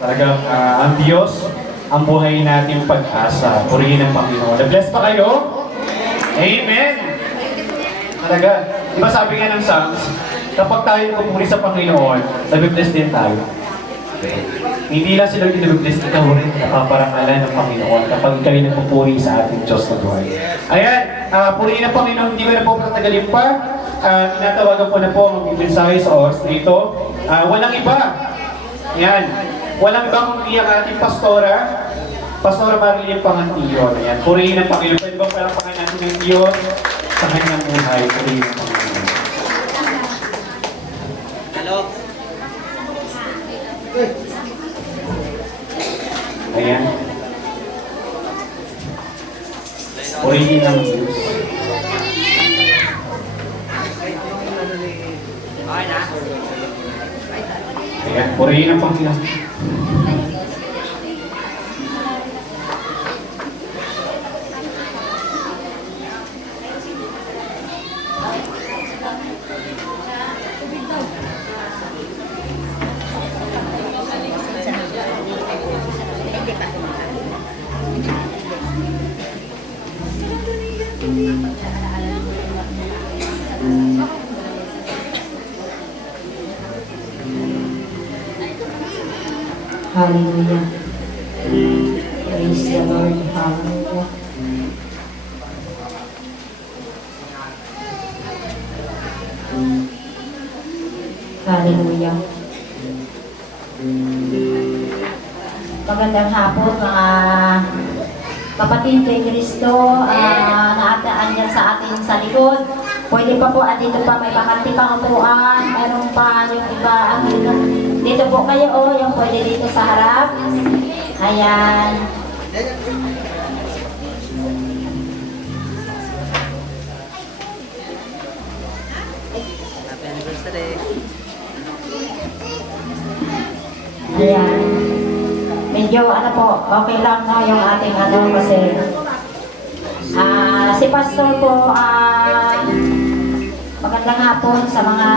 Talagang ang Diyos, ang buhay natin pag-asa. Purihin ang Panginoon. Na-bless pa kayo? Amen! Talaga. Di ba sabi nga ng Psalms, kapag tayo nagpupuri sa Panginoon, nabibless din tayo. Hindi lang sila nabibless, ikaw rin napaparangalan ng Panginoon kapag ikaw ay nagpupuri sa ating Diyos na buhay. Ayan, purihin ang Panginoon, hindi ko na po patagalin pa. Tinatawagan ko na po ang mensahe sa oras dito. Walang iba. Ayan. Walang iba kundi ang ating pastora, Pastora Marilyn Pangantiyon. Ayan. Purihin ang Panginoon. Pwede ba palapakan natin ng Diyos sa kanyang buhay? Purihin ang Panginoon. Hello. Ayan. Purihin ang Diyos. Okay na. Ayan. Purihin ang Panginoon. Hallelujah. Praise the Lord. Hallelujah. Hallelujah. Magandang hapon mga kapatid kay Kristo na andyan sa atin sa likod. Pwede pa po at dito pa may bakanti pang upuan. Meron pa yung iba ang dito po kayo yung pwede dito sa harap. Ayan. Happy anniversary. Ayan. Medyo okay lang no yung ating kasi si Pastor po magandang hapon sa mga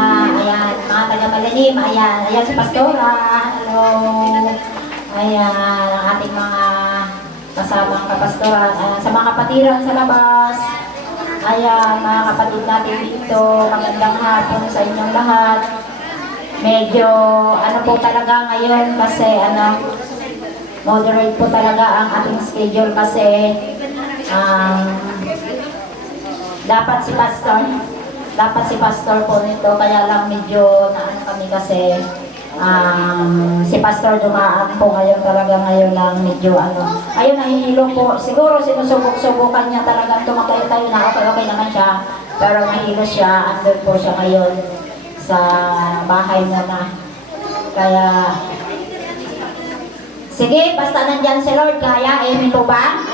mga taga-Malalim. Ayan si Pastor. Hello. Ayan ang ating mga kasamang kapastora. Sa mga kapatiran sa labas. Ayan mga kapatid natin dito. Magandang hapon sa inyong lahat. Medyo po talaga ngayon kasi moderate po talaga ang ating schedule kasi dapat si pastor po nito kaya lang medyo kami kasi si pastor dumaan po ngayon talaga ngayon lang medyo ayun nahihilo po siguro sinusubok-subukan niya talagang tumatay tayo na okay naman siya pero nahihilo siya andun po siya ngayon sa bahay muna kaya sige, basta nandyan si Lord, kaya. Amen po ba?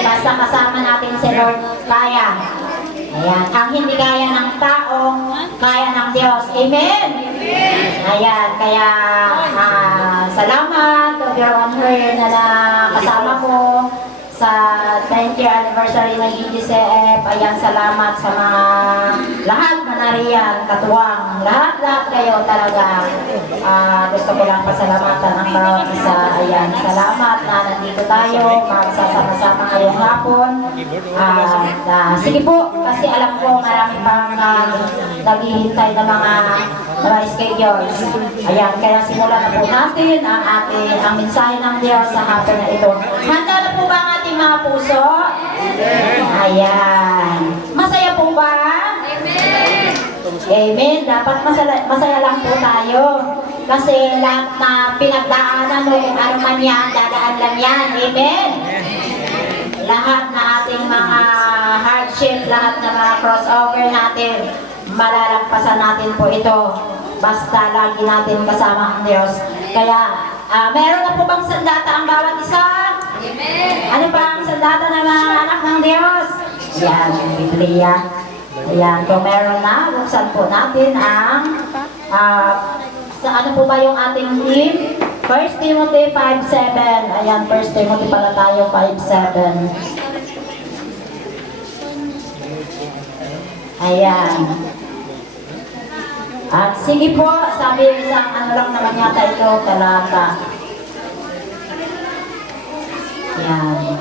Basta kasama natin si Lord, kaya. Ayan. Ang hindi kaya ng tao, kaya ng Diyos. Amen? Ayan. Kaya, salamat to everyone here na kasama ko sa 10th year anniversary ng UGCF. Ayan, salamat sa mga lahat na nariyan, katuwang, lahat kayo talaga. Gusto ko lang pasalamatan ang bawat isa. Ayan, salamat na nandito tayo, magsasama-sama ngayong hapon. Sige po, kasi alam ko marami pang naghihintay na mga schedules. Ayan, kaya simulan na po natin ang mensahe ng Diyos sa hapon na ito. Handa na po ba ang ating mga puso? Ayan. Masaya po ba? Amen. Amen. Dapat masaya lang po tayo. Kasi lahat na pinagdaanan o kung ano man yan, dadaan lang yan. Amen. Lahat na ating mga hardship, lahat na mga crossover natin, malalagpasan natin po ito. Basta lagi natin kasama ang Diyos. Kaya, meron na po bang sandata ang bawat isa? Amen. Ano ba ang sandata ng mga anak ng Diyos? Yan, yung Biblia. Ayan, kung meron na, buksan po natin ang sa ano po ba yung ating theme? 1 Timothy 5:7. Ayan, 1 Timothy pala tayo, 5:7. Ayan. At sige po, sabi isang ano lang naman yata ito, talata. Yan.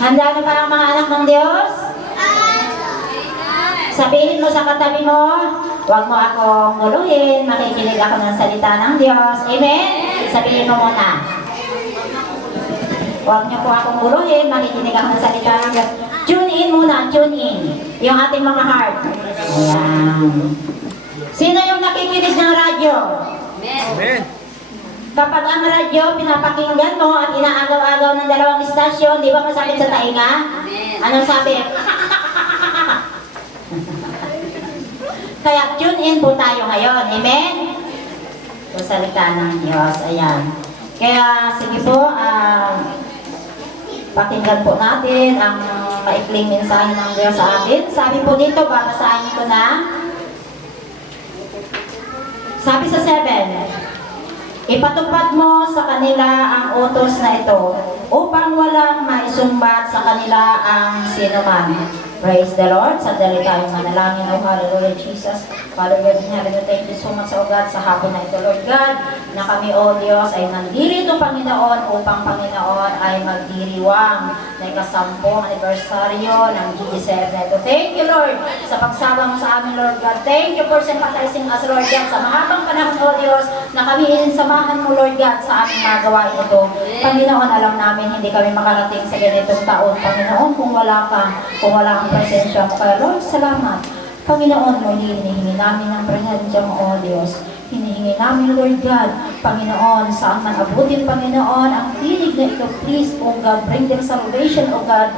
Handa na ba ang mga anak ng Diyos? Sabihin mo sa katabi mo, huwag mo akong nguluhin, makikinig ako ng salita ng Diyos. Amen? Sabihin mo muna. Huwag niyo po akong nguluhin, makikinig ako ng salita ng Diyos. Tune in muna, tune in. Yung ating mga heart. Ayan. Sino yung nakikinig ng radyo? Amen. Kapag ang radyo, pinapakinggan mo at inaagaw-agaw ng dalawang istasyon, di ba masakit sa tainga? Anong sabi? Kaya tune in po tayo ngayon. Amen? Sa salita ng Diyos. Ayan. Kaya sige po, pakinggan po natin ang maikling mensahe ng Diyos sa atin. Sabi po dito, babasahin ko na. Sabi sa 7, ipatupad mo sa kanila ang utos na ito upang walang maisumbat sa kanila ang sinuman. Praise the Lord. Sandali tayong manalangin. Oh, hallelujah, Jesus. Father God in heaven, thank you so much, oh God, sa hapon na ito, Lord God, na kami, oh Diyos, ay nandito, Panginoon, upang, Panginoon, ay magdiriwang na ikasampung anibersaryo ng GGCF na ito. Thank you, Lord, sa pagsama mo sa amin, Lord God. Thank you for sympathizing us, Lord God, sa mahabang panahon, oh Diyos, na kami samahan mo, Lord God, sa aming magawa ito. Panginoon, alam namin, hindi kami makarating sa ganitong taon, Panginoon, kung wala ang presensya mo. Kaya, Lord, salamat. Panginoon, muli hinihingi namin ang presensya mo, O Diyos. Hinihingi namin, Lord God, Panginoon, saan man abutin, Panginoon, ang tinig na ito, please, O God, bring them salvation, O God.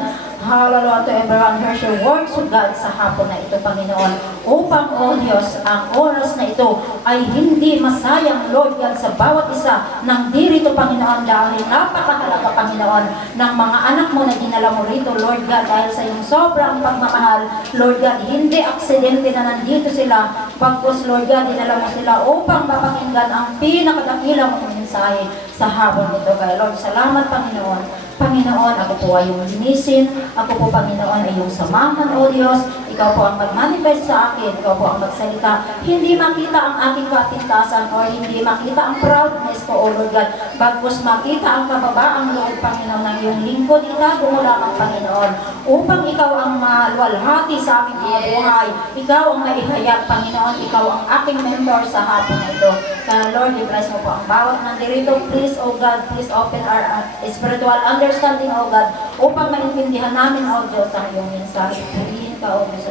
Hallelujah to everyone hears your words, O God, sa hapon na ito, Panginoon. Upang, O Diyos, ang oras na ito ay hindi masayang, Lord God, sa bawat isa ng dirito, Panginoon, dahil napakahalaga, Panginoon, ng mga anak mo na dinala mo rito, Lord God, dahil sa iyong sobrang pagmamahal, Lord God, hindi aksidente na nandito sila, pagkos, Lord God, dinala mo sila upang mapakinggan ang pinakadakilang mong mensahe sa hapon nito. Kaya, Lord, salamat, Panginoon. Panginoon, ako po ay iyong linisin. Ako po, Panginoon, ay iyong samahan, O Diyos. Ikaw po ang mag-manifest sa akin. Ikaw po ang magsalita. Hindi makita ang aking kapintasan o hindi makita ang proudness ko, O Lord God. Bagkus makita ang kababaang loob, Panginoon, ng iyong lingkod. Itago mo lamang, Panginoon, upang ikaw ang maluwalhati sa aming mga buhay. Ikaw ang maihayag, Panginoon. Ikaw ang aking mentor sa hapon na ito. Kaya, Lord, i-bless mo po ang bawat nandirito. Please, O God, please open our spiritual understanding, O God, upang maintindihan namin, O Diyos, ang iyong mensahe. Piliin ka, O Diyos,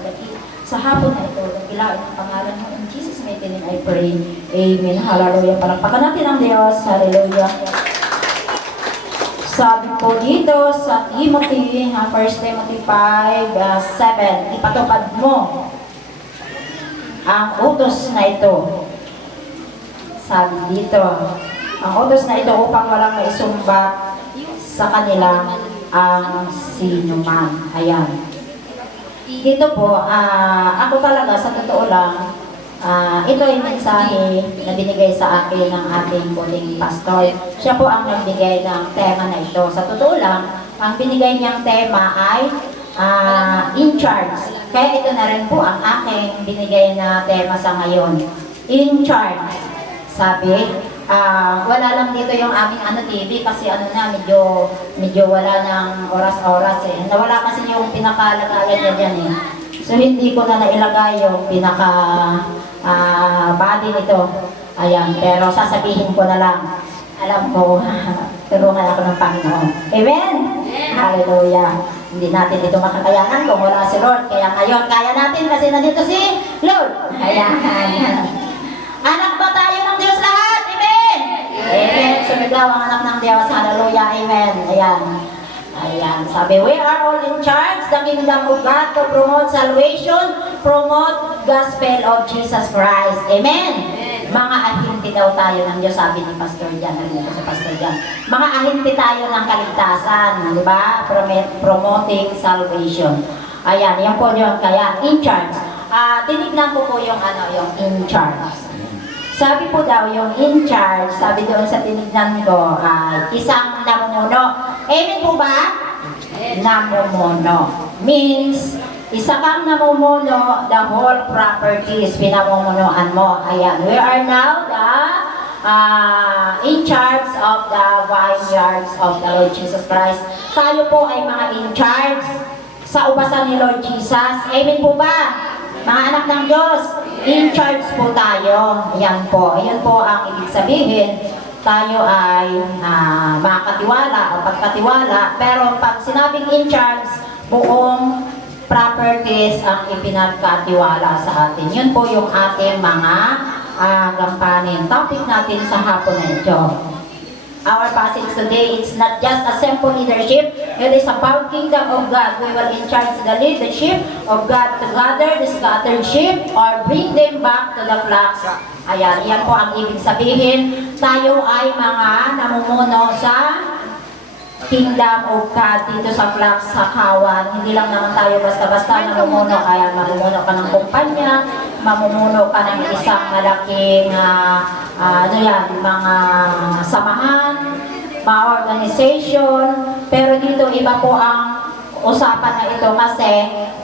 sa hapon na ito. Nagilain ang pangalan mo. In Jesus' mighty name I pray. Amen. Hallelujah. Palakpakan natin ang Diyos. Hallelujah. Sabi po dito sa Timothy, 1 Timothy 5:7, ipatupad mo ang utos na ito. Sabi dito, ang utos na ito upang walang maisumbat sa kanila ang sinuman. Ayan. Dito po, ako talaga, sa totoo lang, ito ay mensahe na binigay sa akin ng ating puting pastor. Siya po ang nagbigay ng tema na ito. Sa totoo lang, ang binigay niyang tema ay in charge. Kaya ito na rin po ang aking binigay na tema sa ngayon. In charge. Sabi, wala lang dito yung aming TV kasi medyo wala ng oras-oras eh. Nawala kasi yung pinakalagayan niya dyan eh. So hindi ko na nailagay yung body nito. Ayan, pero sasabihin ko na lang. Alam ko, tulungan ako ng Panginoon. Amen? Hallelujah. Hindi natin ito makakayanan kung wala si Lord. Kaya ngayon, kaya natin kasi nandito si Lord. Ayan. Anak ba tayo ng Diyos lahat? Amen! Amen. Sumigaw ang anak ng Diyos. Hallelujah. Amen. Ayan. Ayan. Sabi, we are all in charge, the kingdom of God, to promote salvation, promote gospel of Jesus Christ. Amen. Mga ahinti daw tayo ng Diyos, sabi ni Pastor Jan. Narinig ko sa Pastor Jan. Mga ahinti tayo ng kaligtasan. Di ba? Promoting salvation. Ayan. Yan po yun. Kaya, in charge. Tinignan ko po yung in charge. Sabi po daw, yung in charge, sabi doon sa tinignan ko, isang namumuno. Amen po ba? Namumuno. Means, isa kang namumuno, the whole properties, pinamumunuan mo. Ayan, we are now the in charge of the vineyards of the Lord Jesus Christ. Tayo po ay mga in charge sa ubasan ni Lord Jesus. Amen po ba? Mga anak ng Diyos, in charge po tayo. Yan po. Ayan po ang ibig sabihin. Tayo ay makatiwala o pagkatiwala. Pero pag sinabing in charge, buong properties ang ipinagkatiwala sa atin. Yun po yung ating mga gampanin. Topic natin sa hapon na ito. Our passage today is not just a simple leadership. It is about kingdom of God. We will in charge the leadership of God to gather the scattered sheep or bring them back to the flocks. Ayan, yan po ang ibig sabihin. Tayo ay mga namumuno sa kingdom of God dito sa flocks, sa kawan. Hindi lang naman tayo basta-basta namumuno. Kaya mamumuno ka ng kumpanya, mamumuno ka ng isang malaking mga samahan, mga organization. Pero dito iba po ang usapan na ito kasi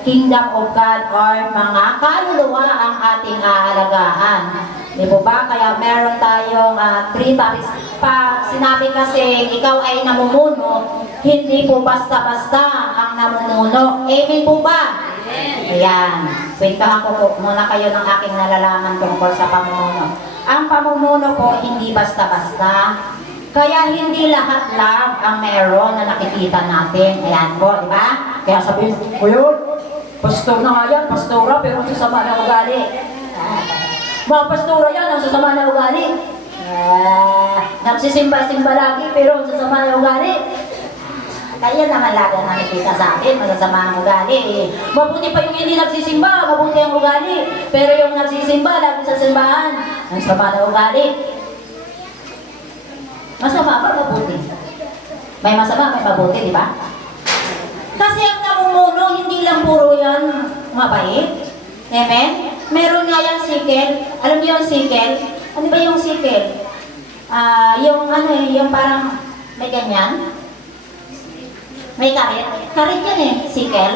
kingdom of God or mga kaluluwa ang ating aalagaan. Di po ba? Kaya meron tayong 3 topics. Pag sinabi kasi ikaw ay namumuno, hindi po basta-basta ang namumuno. Amen po ba? Ayan. Kwentahan ko muna kayo ng aking nalalaman tungkol sa pamumuno. Ang pamumuno po hindi basta-basta. Kaya hindi lahat lang ang meron na nakikita natin. Ayan po, di ba? Kaya sabihin ko yun, pastor na nga yan, pastora, pero sasama na ugali. Mga pastora yan, ang sasama na ugali. Nagsisimba-simba lagi, pero ang sasama na ugali. Kaya naman lagi nakikita sa atin, masasama ang ugali. Mabuti pa yung hindi nagsisimba, mabuti ang ugali. Pero yung nagsisimba, lagi sa simbahan, ang sama na ugali. Masama ba mabuti? May masama, may mabuti, di ba? Kasi ang namumuno, hindi lang puro yan mabait. Amen? Meron nga yung sikel. Alam niyo yung sikel? Ano ba yung sikel? Yung parang may ganyan. May karit. Karit yan eh, sikel.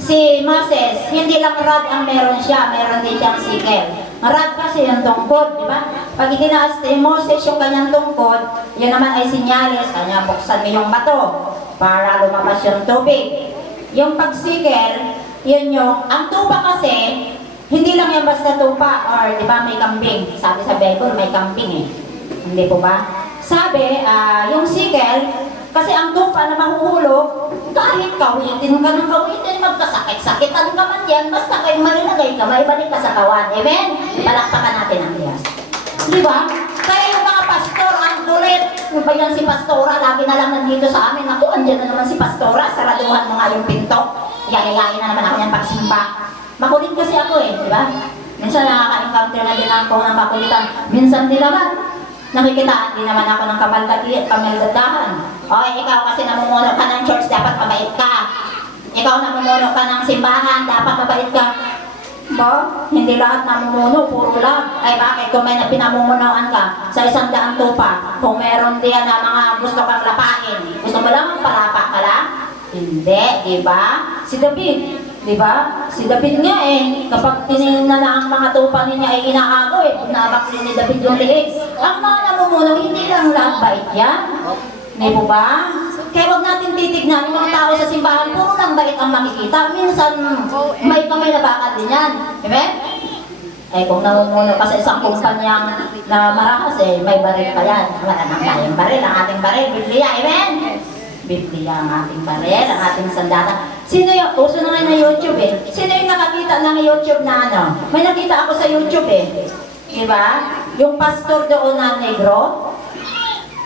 Si Moses, hindi lang rod ang meron siya, meron din siyang sikel. Rod kasi yung tungkod, di ba? Pag itinaas ni Moses yung kanyang tungkod, yun naman ay sinyalis, kanya buksan mo yung bato para lumabas yung tubig. Yung pagsikel, yun yung, ang tupa kasi, hindi lang yan basta tupa, or di ba may kambing. Sabi sa Bible, may kambing eh. Hindi po ba? Sabi, yung sikel, kasi ang tupa na mahuhulog, kahit kawitin ka ng kawitin, magkasakit-sakitan ka man yan, basta kayo malinagay ka, may balik ka sa kawan. Amen? Palakpakan natin ang Diyos. Di ba? Kaya yung mga pastor, ang kulit. Yung ba yan si pastora, lagi na lang nandito sa amin. Ako, andyan na naman si pastora, saraduhan mo nga yung pinto. Yayayain na naman ako niyang pagsimba. Makulit kasi ako eh, di ba? Minsan nakaka-encounter na din ako ng makulitan. Minsan din naman, nakikitaan din naman ako ng kamaldadahan. O, ikaw kasi namumuno ka ng church, dapat mabait ka. Ikaw namumuno ka ng simbahan, dapat mabait ka. Ba? Hindi lahat namumuno, puro lang. Ay bakit kung may pinamumunuan ka sa 100 tupa, kung meron din na mga gusto kang lapain, gusto mo lang magpalapa ka lang? Hindi, di ba? Si David, di ba? Si David nga eh, kapag tinignan na ang mga tupa niya ay inaagaw eh, nabak ni David yung liig. Ang mga namumuno, hindi lang lahat bait yan. Di po ba? Kaya huwag natin titignan yung mga tao sa simbahan, puro lang bait ang makikita. Minsan, may kamay na bakal din yan. Amen? Eh kung namumuno ka sa isang kumpanyang na marahas eh, may baril pa yan. Wala nang tayong baril, ang ating baril, Biblia. Amen? Biblia ang ating baril, ang ating sandata. Sino yung, uso na ngayon na YouTube eh. Sino yung nakakita ng YouTube na ano? May nakita ako sa YouTube eh. Diba? Yung pastor doon na negro,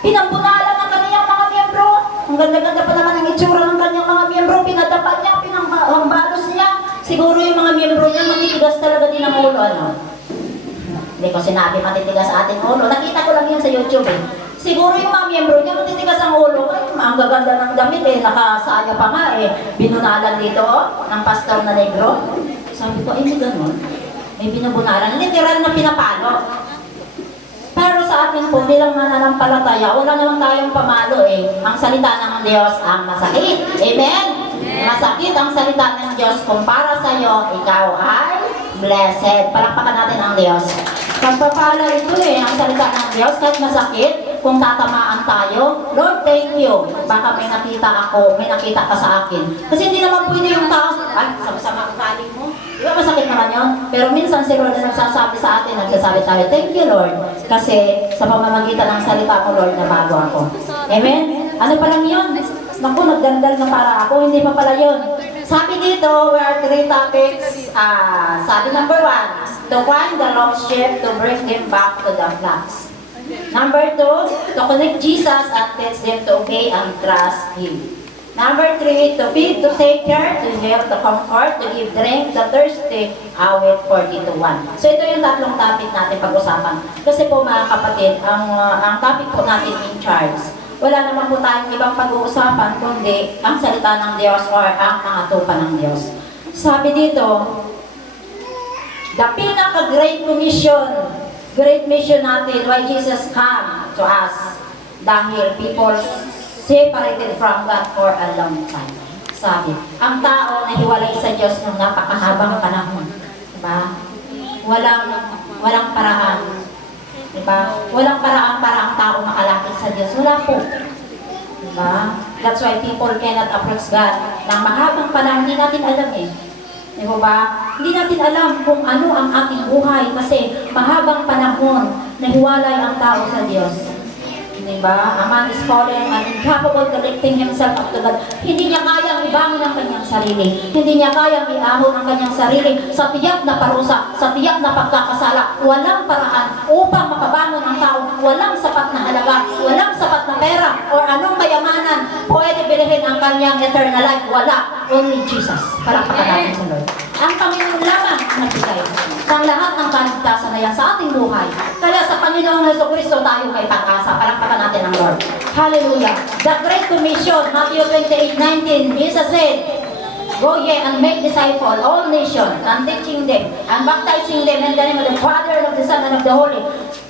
pinampunalan ng kanyang mga miyembro. Ang ganda-ganda pa naman ang itsura ng kanyang mga miyembro. Pinatapat niya, pinambalos niya. Siguro yung mga miyembro niya matitigas talaga din ang ulo. Ano? Hindi ko sinabi matitigas sa ating ulo. Nakita ko lang yun sa YouTube eh. Siguro yung mga miyembro niya matitigas ang ulo. Ay, ang gaganda ng damit eh. Nakasaya pa nga eh. Binunalan dito oh, ng pastor na negro. Sabi ko, ay hindi ganun. May binubunalan. Literal na pinapalo. Pero sa atin po, bilang mananampalataya, wala naman tayong pamalo eh. Ang salita ng Diyos ang masakit. Amen? Masakit ang salita ng Diyos kung para sa'yo, ikaw ay blessed. Palakpakan natin ang Diyos. Pagpapala ito ang salita ng Diyos, kahit masakit, kung tatamaan tayo, Lord, thank you. Baka may nakita ako, may nakita ka sa akin. Kasi hindi naman pwede yung tao, ay, sama-sama ugali mo. Di ba masakit naman yun? Pero minsan si Lord na nagsasabi sa atin, nagsasabi tayo, thank you, Lord. Kasi sa pamamagitan ng salita mo, Lord, nabago ako. Amen? Ano pa lang yun? Naku, nagdaldal na para ako, hindi pa pala yun. Sabi dito, there are 3 topics. Sabi number 1, to find the lost sheep, to bring them back to the flocks. Number 2, to connect Jesus and teach them to obey and trust Him. Number 3, to feed, to take care, to help, to comfort, to give drink, the thirsty, awit 40:1. So ito yung tatlong topic natin pag-usapan. Kasi po mga kapatid, ang topic po natin in charge. Wala naman po tayong ibang pag-uusapan kundi ang salita ng Diyos or ang pangatupan ng Diyos. Sabi dito, the pinaka-great great mission natin, why Jesus come to us, dahil people separated from God for a long time. Sabi, ang tao na hiwalay sa Diyos ng napakahabang panahon. Diba? Walang paraan. Diba? Walang paraan para ang tao makalapit sa Diyos. Wala po. Diba? That's why people cannot approach God. Nang mahabang panahon, hindi natin alam eh. Diba ba? Hindi natin alam kung ano ang ating buhay kasi mahabang panahon na hiwalay ang tao sa Diyos. Diba? A man is fallen and incapable to lifting himself up to God. Hindi niya kayang ibangon ang kanyang sarili. Hindi niya kayang iahon ang kanyang sarili sa tiyak na parusa, sa tiyak na pagkakasala. Walang paraan upang makabangon ang tao. Walang sapat na halaga, walang sapat na pera, or anong kayamanan pwede bilhin ang kanyang eternal life. Wala. Only Jesus. Palakpakan natin sa Lord. Ang Panginoon lamang ang nagbigay ng lahat ng kaligtasan na yan sa ating buhay. Kaya sa Panginoong Jesucristo tayo may pag-asa. Palakpakan natin ang Lord. Hallelujah. The Great Commission, Matthew 28:19, Jesus said, go ye and make disciples all nations, and teaching them, and baptizing them in the name of the Father, and of the Son, and of the Holy,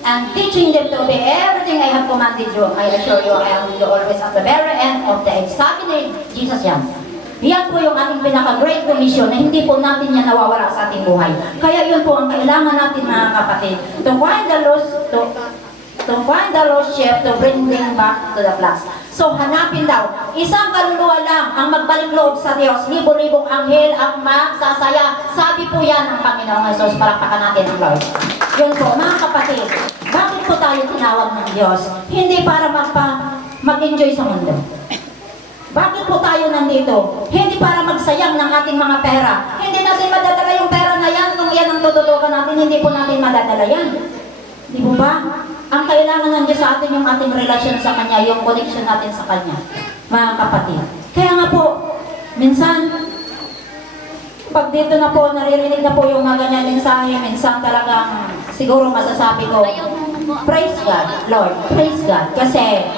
and teaching them to obey everything I have commanded you. I assure you, I am with you always at the very end of the age. Sabi ni Jesus yan. Yan po yung ating pinaka-great commission na hindi po natin yan nawawala sa ating buhay. Kaya yun po ang kailangan natin mga kapatid. To find the lost sheep, to bring them back to the flocks. So hanapin daw, isang kaluluwa lang ang magbalik loob sa Diyos. Libo-libong anghel ang magsasaya. Sabi po yan ng Panginoong Jesus. Palakpakan natin ang Lord. Yun po mga kapatid, bakit po tayo tinawag ng Diyos? Hindi para mag-enjoy sa mundo. Bakit po tayo nandito? Hindi para magsayang ng ating mga pera. Hindi natin madadala yung pera na yan. Kung yan ang tututukan natin, hindi po natin madadala yan. Di po ba? Ang kailangan ng Diyos sa atin yung ating relasyon sa Kanya, yung connection natin sa Kanya. Mga kapatid. Kaya nga po, minsan, pag dito na po, naririnig na po yung mga ganyan mensahe, minsan talagang siguro masasabi ko, praise God, Lord, praise God. Kasi,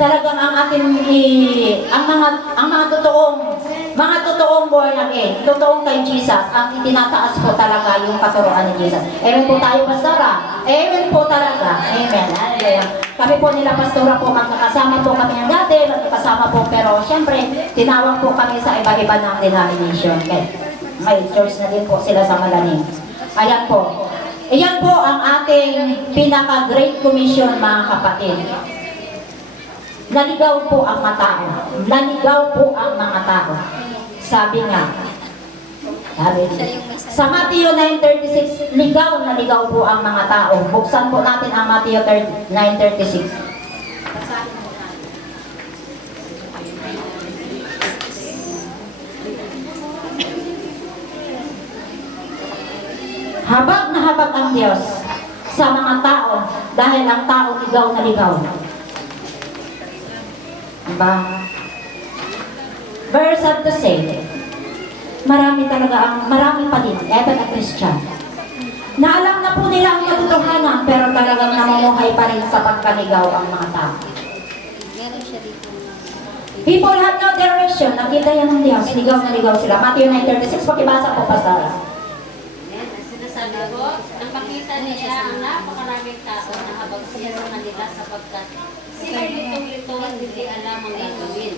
talagang ang ating ang mga totoong born again, totoong kay Jesus, ang itinataas po talaga yung katuruan ni Jesus. Amen po tayo, Pastora. Amen po talaga. Amen. Hallelujah. Kami po nila, Pastora po, magkakasama po kami ng dati, magkakasama po, pero syempre, tinawag po kami sa iba-iba ng denomination. May church na din po sila sa Malaning. Ayan po. Ayan po ang ating pinaka-great commission, mga kapatid. Naligaw po ang mga tao. Naligaw po ang mga tao. Sabi nga, sa Matthew 9:36, ligaw na ligaw po ang mga tao. Buksan po natin ang Matthew 9:36. Habag na habag ang Diyos sa mga tao dahil ang tao ligaw na ligaw. Diba? Very sad to say, marami pa din, even a Christian, na alam na po nila ang katotohanan, pero talagang namumuhay pa rin sa pagkaligaw ang mga tao. People have no direction. Nakita yan ng Diyos, ligaw na ligaw sila. Matthew 9:36, pakibasa po, Pastor. Sinasabi ko, nang makita niya ang napakaraming tao na habag siya sa kanila sapagkat sila litong-litong hindi alam ang gagawin.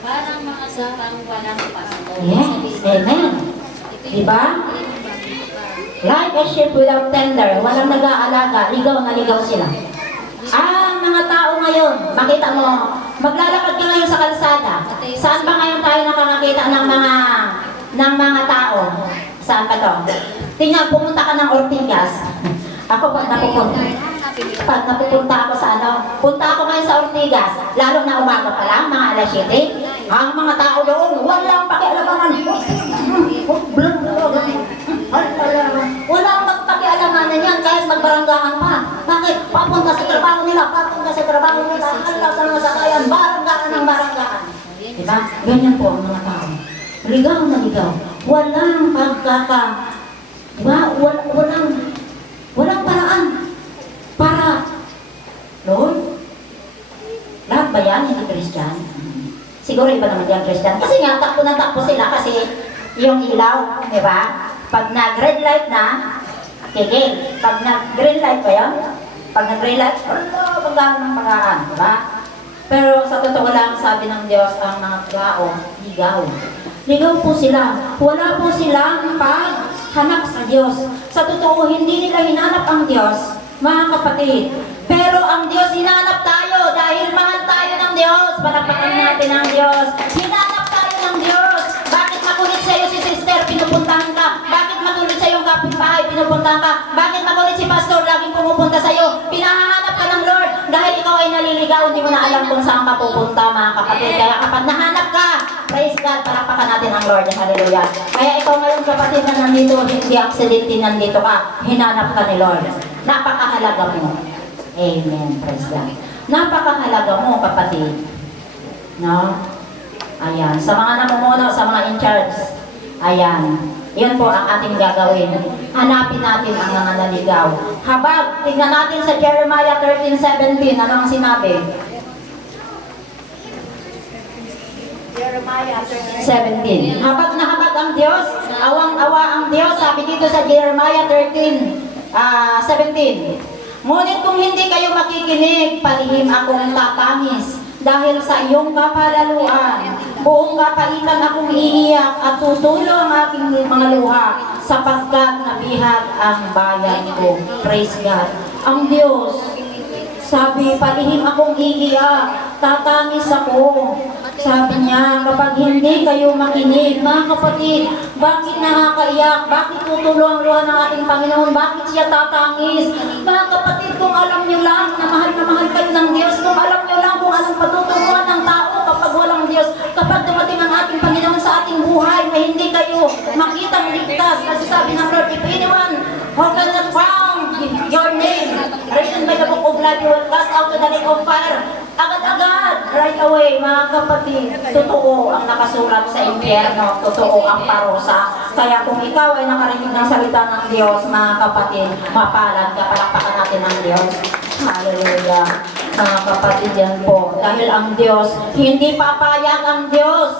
Parang mga sapang walang pasto. Yes, amen. Diba? Like a sheep without tender, walang nag-aalaga, ligaw na ligaw sila. Ang mga tao ngayon, makita mo, maglalakad ka ngayon sa kalsada. Saan ba ngayon tayo nakakakita ng mga tao? Saan ba to? Tingnan, pumunta ka ng Ortigas. Ako pag napupunta ako sa punta ako ngayon sa Ortigas, lalo na umaga pa lang, mga alas 7, ang mga tao doon, walang pakialamanan. Walang magpakialamanan yan, kahit magbaranggahan pa. Bakit? Papunta sa trabaho nila. Halaw sa mga sakayan, baranggahan ng baranggahan. Diba? Ganyan po ang mga tao. Ligaw na ligaw. Walang diba? Walang paraan. Para, Lord, lahat ba yan hindi Christian? Siguro iba naman yan Christian. Kasi nga, takbo na takbo sila kasi yung ilaw, di ba? Pag nag-red light na, kigil. Pag nag-green light ba yan? Pag nag-green light, magkano ng paraan, di ba? Pero sa totoo lang, sabi ng Diyos, ang mga tao, ligaw. Ligaw po sila. Wala po silang paghanap sa Diyos. Sa totoo, hindi nila hinanap ang Diyos, mga kapatid. Pero ang Diyos, hinanap tayo dahil mahal tayo ng Diyos. Palakpakan natin ang Diyos. Hinanap tayo ng Diyos. Bakit makulit sa'yo si sister, pinupuntahan ka? Bakit makulit sa'yo yung kapitbahay, pinupuntahan ka? Bakit makulit si pastor, laging pumupunta sa'yo? Pinahanap ka ng Lord dahil ikaw ay naliligaw, hindi mo na alam kung saan ka pupunta, mga kapatid. Kaya kapag nahanap ka, praise God, palakpakan natin ang Lord. Hallelujah. Kaya ikaw ngayon kapatid na nandito, hindi aksidente nandito ka, hinanap ka ni Lord. Napakahalaga mo. Amen. Praise God. Napakahalaga mo, kapatid. No? Ayan. Sa mga namumuno, sa mga in charge. Ayan. Yun po ang ating gagawin. Hanapin natin ang mga naligaw. Habag, tingnan natin sa Jeremiah 13:17. Ano ang sinabi? Jeremiah 13:17. Habag na habag ang Diyos, awang-awa ang Diyos. Sabi dito sa Jeremiah 13:17. Ngunit kung hindi kayo makikinig, palihim akong tatangis. Dahil sa iyong kapalaluan, buong kapaitan akong iiyak at tutulo ang aking mga luha sapagkat nabihag ang bayan ko. Praise God. Ang Diyos, sabi, palihim akong iiyak, tatangis ako. Sabi niya, kapag hindi kayo makinig, mga kapatid, bakit nakakaiyak? Bakit tutulo ang luha ng ating Panginoon? Bakit siya tatangis? Mga kapatid, kung alam niyo lang na mahal kayo ng Diyos, kung alam niyo lang kung anong patuturuan ng tao kapag walang Diyos, kapag dumating ang ating Panginoon sa ating buhay na hindi kayo makitang ligtas, kasi sabi ng Lord, if anyone who cannot found your name, written by the book of life, you will cast out to the lake of fire. Agad-agad, right away, mga kapatid, totoo ang nakasulat sa impyerno, totoo ang parusa. Kaya kung ikaw ay nakarinig ng salita ng Diyos, mga kapatid, mapalad ka, palakpakan natin ang Diyos. Hallelujah. Mga kapatid, yan po. Dahil ang Diyos, hindi papayag ang Diyos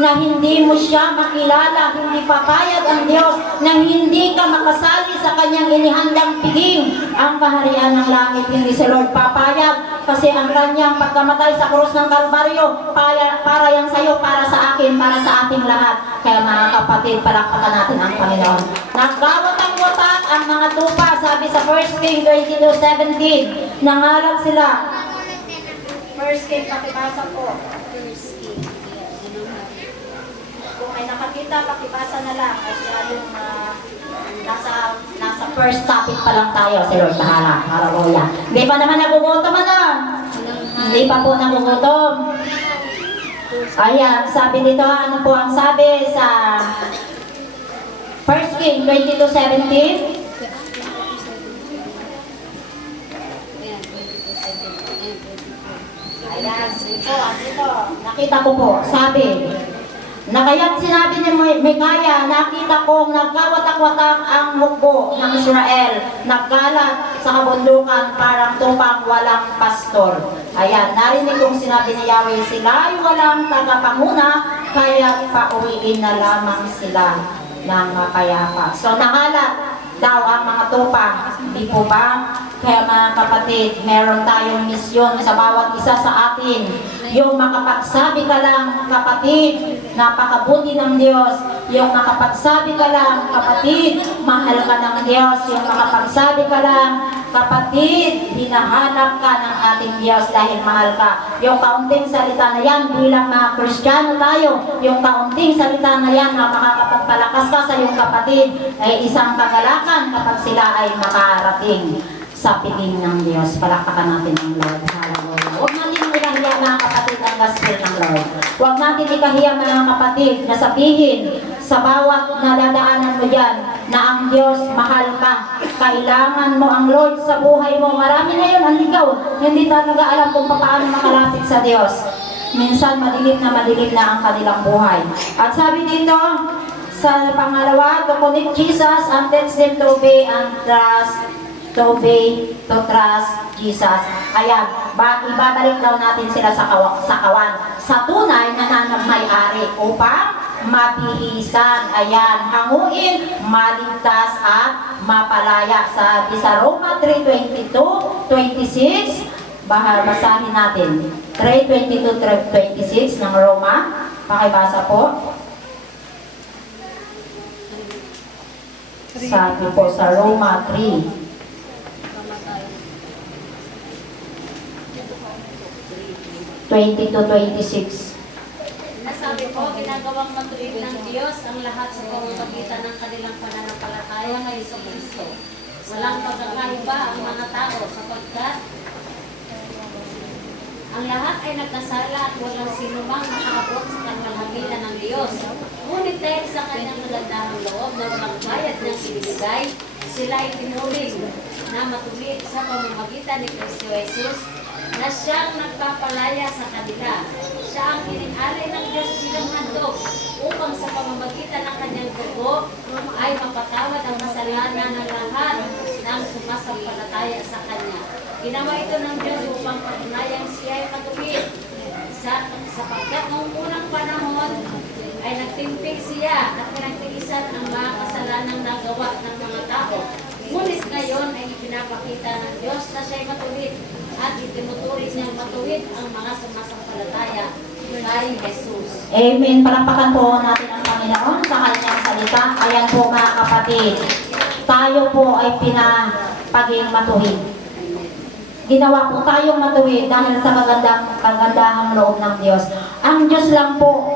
na hindi mo siya makilala, hindi papayag ang Diyos na hindi ka makasali sa kanyang inihandang piging. Ang kaharian ng langit, hindi si Lord papayag kasi ang kanyang pagkamatay sa krus ng Kalbaryo, para yan sa'yo, para sa akin, para sa ating lahat. Kaya mga kapatid, palakpakan natin ang Panginoon. Nagkawatang-watak ang mga tupa, sabi sa 1 King 22:17, nangalat sila. 1 King, pakibasa po. Kung may nakakita, pakibasa na lang. Kasi yung nasa first topic pa lang tayo. Si Lord bahala. Hallelujah. Hindi pa naman nagugutom Hindi pa po nagugutom. Ayan, sabi dito, ano po ang sabi sa 1 King 22:17? Ayan, dito. Nakita ko po, sabi, na kaya't sinabi ni Micaiah, nakita kong nagkawatak-watak ang hukbo ng Israel, nagkalat sa kabundukan parang tupang walang pastor. Ayan, narinig kong sinabi ni Yahweh, sila ay walang tagapanguna, kaya pauwiin na lamang sila ng mapayapa. So, nakalat daw ang mga tupa. Di po ba? Kaya mga kapatid, meron tayong misyon sa bawat isa sa atin. Yung makapagsabi ka lang, kapatid, napakabuti ng Diyos. Yung makapagsabi ka lang, kapatid, mahal ka ng Diyos. Yung makapagsabi ka lang, kapatid, hinahanap ka ng ating Diyos dahil mahal ka. Yung kaunting salita na yan, bilang mga Kristiyano tayo, yung kaunting salita na yan na makakapagpalakas ka sa iyong kapatid, ay isang kagalakan kapag sila ay makarating sa piling ng Diyos. Palakpakan natin ang Lord. Hallelujah. Huwag natin ikahiya mga kapatid ang gospel ng Lord. Huwag natin ikahiya mga kapatid na sabihin sa bawat nadadaanan mo dyan na ang Diyos mahal ka. Kailangan mo ang Lord sa buhay mo. Marami ngayon ang ligaw. Hindi talaga alam kung paano makalapit sa Diyos. Minsan madilim na ang kanilang buhay. At sabi dito, sa pangalawa, to connect Jesus and teach them to obey and trust, to obey, to trust Jesus. Ayan, ibabalik daw natin sila sa kawan. Sa tunay na nanagmay-ari upang mabihisan. Ayan, hanguin, maligtas at mapalaya. Sabi sa Roma 3:22-26, basahin natin. 3:22-26 ng Roma. Pakibasa po. Sabi po sa Roma 3:22-26. Nasabi po, ginagawang matuwid ng Diyos ang lahat sa pamamagitan ng kanilang pananampalataya kay Kristo. Walang pagkakaiba ang mga tao sapagkat ang lahat ay nagkasala at walang sinumang nakaabot sa kamalhagitan ng Diyos. Ngunit dahil sa kanyang magandahang loob na walang bayad niyang ibinigay, sila ay tinuring na matuwid sa pamamagitan ni Kristo Jesus na siyang nagpapalaya sa kanila. Siya ang ininalay ng Diyos bilang handog upang sa pamamagitan ng kanyang dugo ay mapatawad ang kasalanan ng lahat ng sumasampalataya sa kanya. Ginawa ito ng Diyos upang patunayang siya ay matuwid. Sapagkat noong unang panahon ay nagtimpik siya at pinagtiisan ang mga kasalanang nagawa ng mga tao. Ngunit ngayon ay ipinapakita ng Diyos na siya ay matuwid at itinuturing niyang matuwid ang mga sumasampalataya kay Jesus. Amen. Palakpakan po natin ang Panginoon sa kanyang salita. Ayan po mga kapatid. Tayo po ay pinapaging matuwid. Ginawa po tayong matuwid dahil sa kagandahang loob ng Diyos. Ang Diyos lang po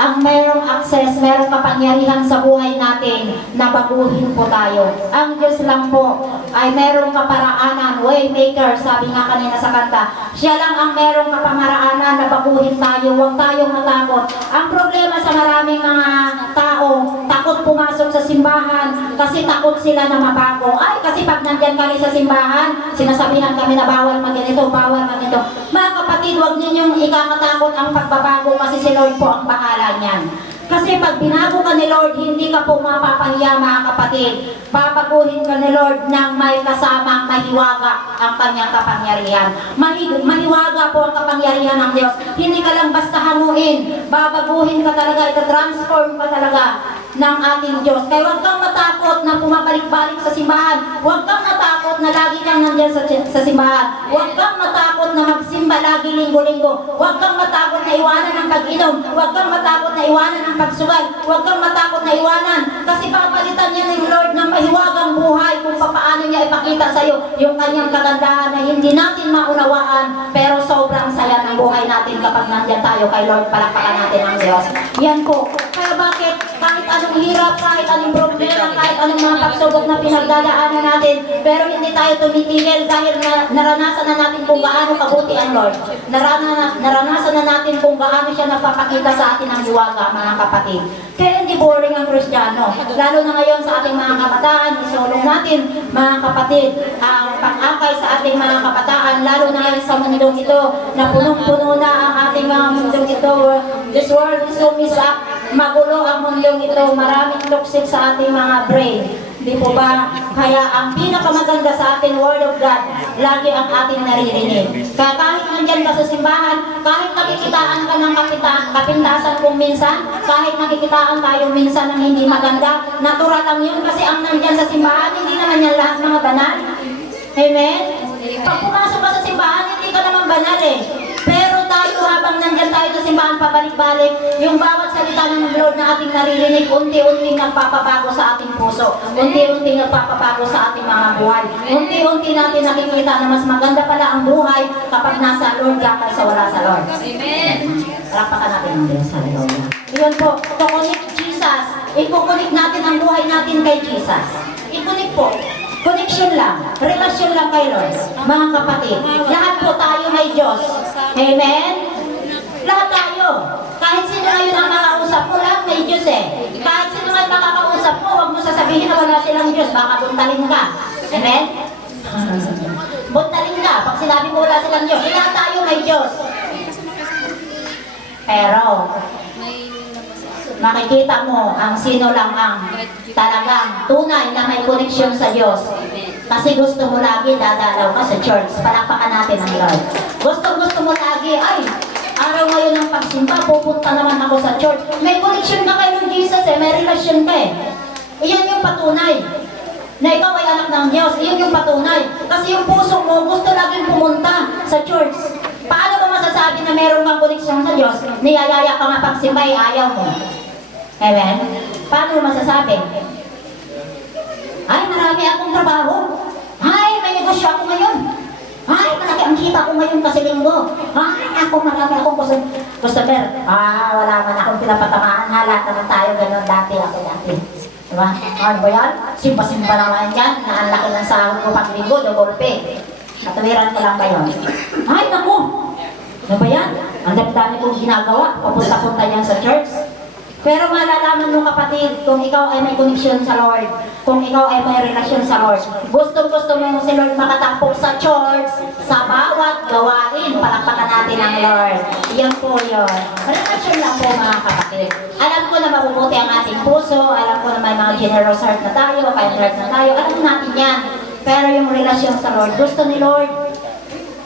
ang mayroong access, mayroong kapangyarihan sa buhay natin na baguhin po tayo. Ang Diyos lang po ay mayroong kaparaanan, way maker, sabi nga kanina sa kanta. Siya lang ang mayroong kapamaraanan na baguhin tayo, huwag tayong matakot. Ang problema sa maraming mga tao, takot pumasok sa simbahan kasi takot sila na mabago. Ay, kasi pag nandyan kami sa simbahan, sinasabihan kami na bawal magganito, bawal magganito. Mga kapatid, huwag ninyong ikakatakot ang pagbabago kasi si Lord po ang bahala niyan. Kasi pag binago ka ni Lord, hindi ka po mapapahiya mga kapatid. Babaguhin ka ni Lord nang may kasamang mahiwaga ang kanyang kapangyarihan. Mahiwaga po ang kapangyarihan ng Diyos. Hindi ka lang basta hanguin. Babaguhin ka talaga, ita-transform ka talaga ng ating Diyos. Kaya huwag kang matakot na pumabalik-balik sa simbahan. Huwag kang matakot na lagi kang nandiyan sa simbahan. Huwag kang matakot na magsimba lagi linggo-linggo. Huwag kang matakot na iwanan ang pag-inom. Huwag kang matakot na iwanan ang pagsugal. Huwag kang matakot na iwanan. Kasi papalitan niya ng Lord ng mahiwagang buhay kung paano niya ipakita sa iyo yung kanyang kagandahan na hindi natin maunawaan. Pero sobrang saya ng buhay natin kapag nandiyan tayo kay Lord. Palakpakan natin ang Diyos. Yan po. Kaya bakit kahit anong hirap, kahit anong problema, kahit anong mga pagsubok na pinagdadaanan natin, pero hindi tayo tumitigil dahil naranasan na natin kung gaano kabuti ang Lord. Naranasan na natin kung gaano siya nagpapakita sa atin ang hiwaga, mga kapatid. Kaya hindi boring ang Kristiyano. Lalo na ngayon sa ating mga kabataan, isulong natin, mga kapatid, ang pag-akay sa ating mga kabataan, lalo na ngayon sa mundong ito, na punong-puno na ang ating mga mundong ito. This world is so messed up. Magulo ang mundong ito, maraming toxic sa ating mga brain. Di po ba? Kaya ang pinakamaganda sa ating Word of God, lagi ang ating naririnig. Kaya kahit nandiyan nandyan ka sa simbahan, kahit nakikitaan ka ng kapintasan kung minsan, kahit nakikitaan tayo minsan ng hindi maganda, natural lang yun kasi ang nandyan sa simbahan, hindi naman yan lahat mga banal. Amen? Pag pumasok ka sa simbahan, hindi ka naman banal eh. Pero tayo habang nandyan tayo sa simbahan pabalik-balik, yung bawat salita ng Lord na ating naririnig, unti-unting nagpapabago sa ating puso. Unti-unting nagpapabago sa ating mga buhay. Unti-unti natin nakikita na mas maganda pala ang buhay kapag nasa Lord ka kaysa wala sa Lord. Amen. Palakpakan natin ang Diyos. Hallelujah. Yun po, to connect Jesus. I-connect natin ang buhay natin kay Jesus. I-connect po. Connection lang. Relasyon lang kay Lord. Mga kapatid, lahat po tayo may Diyos. Amen? Lahat tayo. Kahit sino ngayon ang makakausap mo, lahat may Diyos eh. Kahit sino ngayon makakausap mo, huwag mo sasabihin na wala silang Diyos. Baka buntalin ka. Amen? Buntalin ka. Pag sinabi mo wala silang Diyos, lahat tayo may Diyos. Pero, makikita mo ang sino lang ang talagang tunay na may koneksyon sa Diyos. Kasi gusto mo lagi dadalaw ka sa church. Palakpakan natin ang Lord. Gusto mo lagi, ay, araw ngayon ng pagsimba, pupunta naman ako sa church. May koneksyon ka kay Lord Jesus eh, may relasyon ka eh. Iyan yung patunay na ikaw ay anak ng Diyos. Iyan yung patunay. Kasi yung puso mo gusto laging pumunta sa church. Paano mo masasabi na meron kang koneksyon sa Diyos? Niyayaya ka nga pagsimba ay ayaw mo. Amen? Paano mo masasabi? Ay, marami akong trabaho. Ay, may negosyo ako ngayon. Ay, malaki ang kita ko ngayon kasi linggo. Ay, marami akong customer. Wala man akong pinapatamaan. Lahat naman tayo ganun dati. Diba? Ano ba yan? Simpa-simpa naman yan. Na ang laki ng sahod ko pag linggo, double pay. Katawiran ko lang ba yun? Ay, naku! Ano ba yan? Ang dami-dami kong ginagawa. Papunta-punta yan sa church. Pero malalaman mo kapatid, kung ikaw ay may koneksyon sa Lord, kung ikaw ay may relasyon sa Lord, gustong-gusto mo si Lord makatampok sa church, sa bawat gawain, palakpakan natin ang Lord. Yan po yun. Relasyon lang po mga kapatid. Alam ko na mabubuti ang ating puso, alam ko na may mga generous heart na tayo, kind heart na tayo, alam natin yan. Pero yung relasyon sa Lord, gusto ni Lord,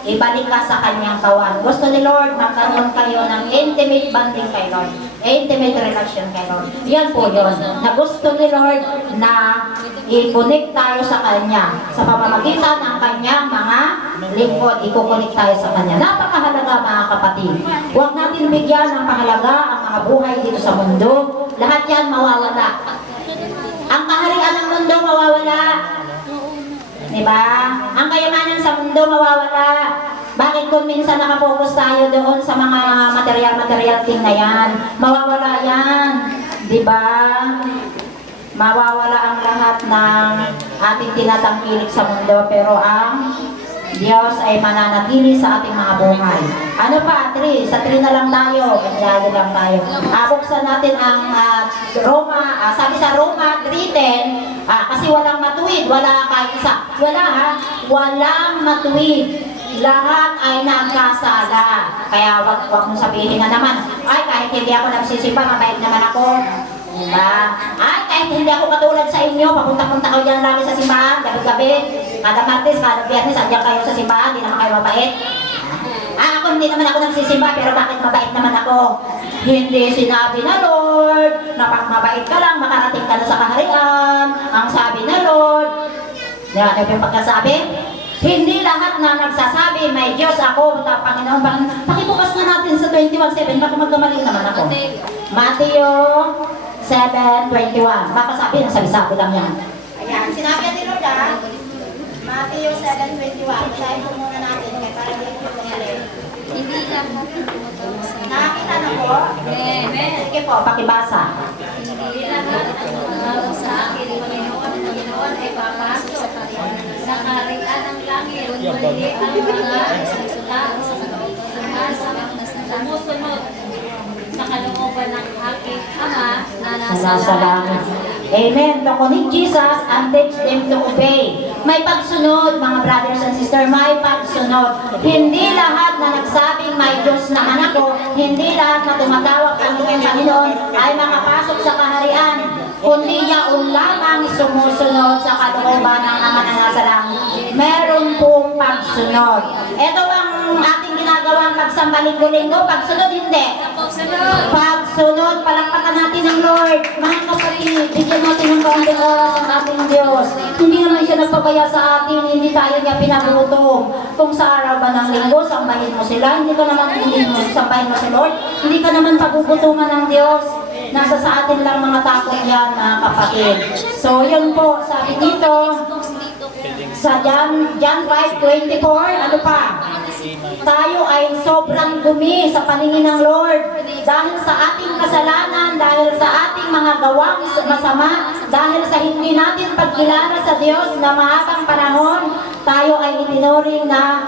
ibalik ka sa kanyang kawan. Gusto ni Lord, magkaroon kayo ng intimate bonding kay Lord. Intimate relation kay Lord. Yan po yun. Na gusto ni Lord na i-connect tayo sa Kanya. Sa pamamagitan ng Kanyang mga lingkod, i-connect tayo sa Kanya. Napakahalaga mga kapatid. Huwag natin bigyan ng pahalaga ang mga buhay dito sa mundo. Lahat yan mawawala. Ang kaharian ng mundo mawawala. Diba? Ang kayamanan sa mundo mawawala. Bakit kung minsan nakapokus tayo doon sa mga material thing na yan? Mawawala yan. Diba? Mawawala ang lahat ng ating tinatangkilik sa mundo. Pero ang Diyos ay mananatili sa ating mga buhay. Ano pa? 3. Sa 3 na lang tayo. Kanyari lang tayo. Buksan natin ang Roma. Sabi sa Roma 3:10, kasi walang matuwid. Wala kahit isa. Wala ha? Walang matuwid. Lahat ay nagkasala. Kaya wag mo sabihin na naman, ay kahit hindi ako nagsisimba, mabait naman ako. Diba? Ay kahit hindi ako katulad sa inyo, papunta-punta kayo dyan lagi sa simbahan, gabi-gabi, kada Martes, kada Biyernes, andyan kayo sa simbahan, hindi naman kayo mabait. Ako hindi naman ako nagsisimba, pero bakit mabait naman ako? Hindi sinabi na Lord, na pag mabait ka lang, makarating ka na sa kaharian. Ang sabi na Lord, yan yung pagkasabi, hindi lahat na nagsasabi, may Diyos ako, Panginoon. Pakibukas na natin sa 21:7, baka magkamali naman ako. Mateo 7:21. Baka sabi, nasabi-sabi lang yan. Ayan, sinabi ni Lord Mateo 7:21. Basahin po muna natin, kaya para hindi ko kumali. Hindi lang. Nakakita na po? Amen. Sige po, pakibasa. Hindi lahat ang tumawag sa akin, Panginoon ay papasok sa kaharian ng langit. Kundi ang mga tao sumusunod sa kalooban ng aking Ama na nasa langit. Amen. To connect Jesus and teach them to obey. May pagsunod, mga brothers and sisters, may pagsunod. Hindi lahat na nagsabing may Diyos naman ako, hindi lahat na tumatawag ang inyong Panginoon ay makapasok sa kaharian, kundi yaon lamang sumusunod sa kalooban ng Ama na nasa langit. Meron pong pagsunod. Ito ang ating ginagawa samba linggo-linggo, pagsunod hindi. Pagsunod, palakpakan natin ang Lord. Mga kapatid, bigyan natin ng kaunting oras ang ating Diyos. Hindi naman siya nagpabaya sa atin, hindi tayo niya pinagutom. Kung sa araw ba ng linggo, sambahin mo sila, hindi ka naman sambahin mo si Lord. Hindi ka naman pagugutuman ng Diyos. Nasa sa atin lang mga takot yan, mga kapatid. So, yun po, sabi dito, sa John 5:24, ano pa? Tayo ay sobrang dumi sa paningin ng Lord dahil sa ating kasalanan, dahil sa ating mga gawang masama, dahil sa hindi natin pagkilala sa Diyos na mahabang panahon, tayo ay itinuring na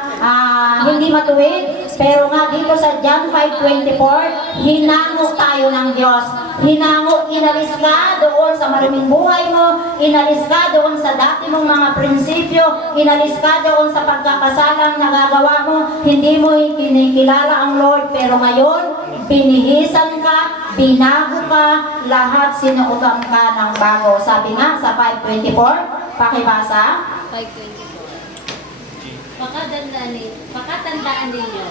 hindi matuwid. Pero nga dito sa John 5:24, hinango tayo ng Diyos. Hinango, inalis ka doon sa maruming buhay mo, inalis ka doon sa dati mong mga prinsipyo, inalis ka doon sa pagkakasalang nagagawa mo, hindi mo kinikilala ang Lord, pero ngayon, binihisan ka, binago ka, lahat sinuutan ka ng bago. Sabi nga sa 5:24, pakibasa. 5:24. Pakatandaan ninyo,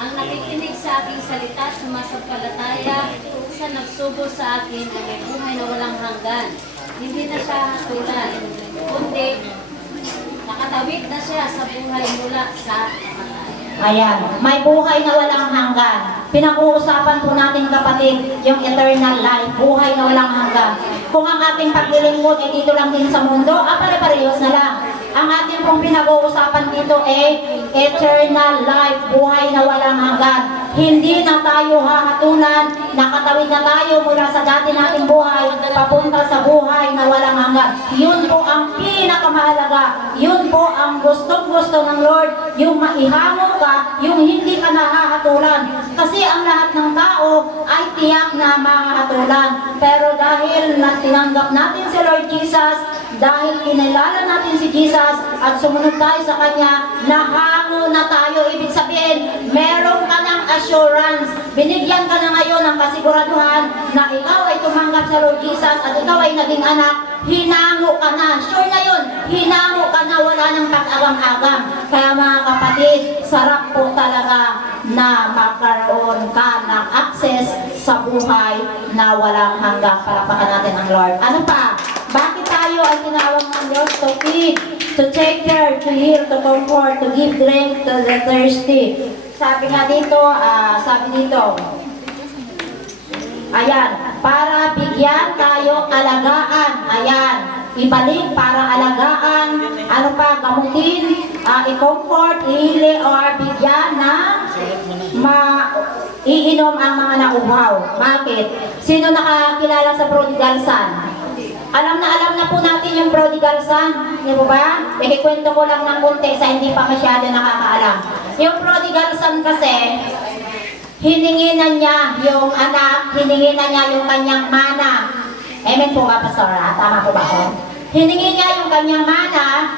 ang nakikinig sa aking salita, sumasampalataya, sa nagsubo sa akin ay may buhay na walang hanggan. Hindi na siya hatulan, kundi nakatawid na siya sa buhay mula sa kamatayan. Ayan, may buhay na walang hanggan. Pinag-uusapan po natin kapatid, yung eternal life, buhay na walang hanggan. Kung ang ating paglilingkod ay dito lang din sa mundo, pare-parehas na lang. Ang ating pong pinag-uusapan dito ay eternal life, buhay na walang hanggan. Hindi na tayo hahatulan, nakatawid na tayo mula sa dati nating buhay, papunta sa buhay na walang hanggan. Yun po ang pinakamahalaga. Yun po ang gustong-gusto ng Lord, yung maihango ka, yung hindi ka nahahatulan. Kasi ang lahat ng tao ay tiyak na mahahatulan. Pero dahil tinanggap natin si Lord Jesus, dahil kinilala natin si Jesus at sumunod tayo sa Kanya, nahango na tayo. Ibig sabihin, meron ka ng assurance. Binigyan ka na ngayon ng kasiguraduhan na ikaw ay tumanggap sa Lord Jesus at ikaw ay naging anak. Hinango ka na. Sure na yun. Hinango ka na. Wala nang pag-agam-agam. Kaya mga kapatid, sarap po talaga na magkaroon ka ng access sa buhay na walang hanggang. Palapakan natin ang Lord. Ano pa? Bakit tayo ay tinawag ng Diyos? To feed, to take care, to heal, to comfort, to give drink to the thirsty. Sabi nga dito, ayan, para bigyan tayo alagaan. Ayan, ibalik para alagaan, ano pa, gamutin, i-comfort, i-heal, or bigyan na iinom ang mga nauhaw. Bakit? Sino nakakilala sa prodigal son? Alam na po natin yung prodigal son. Hindi po ba? Ikikwento ko lang ng konti sa hindi pa masyado nakakaalam. Yung prodigal son kasi, hiningi na niya yung anak, hiningi na niya yung kanyang mana. Amen po ba, Pastora? Tama po ba ako? Hiningi niya yung kanyang mana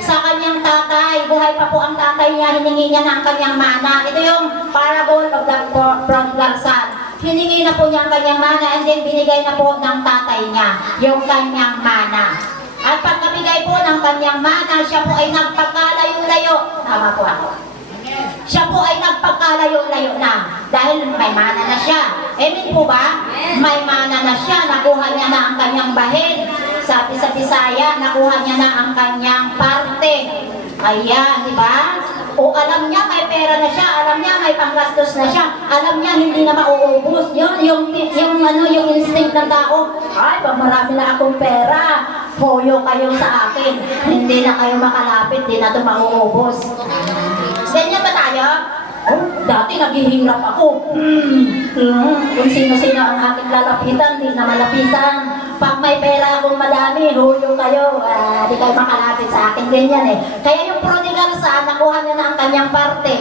sa kanyang tatay. Buhay pa po ang tatay niya, hiningi niya na ang kanyang mana. Ito yung parable of the prodigal son. Hiningi na po niya ang kanyang mana and then binigay na po ng tatay niya yung kanyang mana. At pagkabigay po ng kanyang mana, siya po ay nagpagkalayo-layo. Tama po ako. Siya po ay nagpagkalayo-layo na dahil may mana na siya. Amen po ba? May mana na siya. Nakuha niya na ang kanyang bahid. Sabi sa Bisaya, nakuha niya na ang kanyang parte. Ayan, di ba? O alam niya may pera na siya, alam niya may panggastos na siya, alam niya hindi na mauubos. Yun, yung instinct ng tao. Ay, pag marami na akong pera, hoyo kayo sa akin. Hindi na kayo makalapit, hindi na ito mauubos. Ganyan ba tayo? Oh, dati naghihirap ako. Kung sino-sino ang aking lalapitan, di na malapitan. Pag may pera akong madami, huyo kayo. Di kayo makalapit sa akin. Ganyan eh. Kaya yung prodigal son, nakuha niya na ang kanyang parte.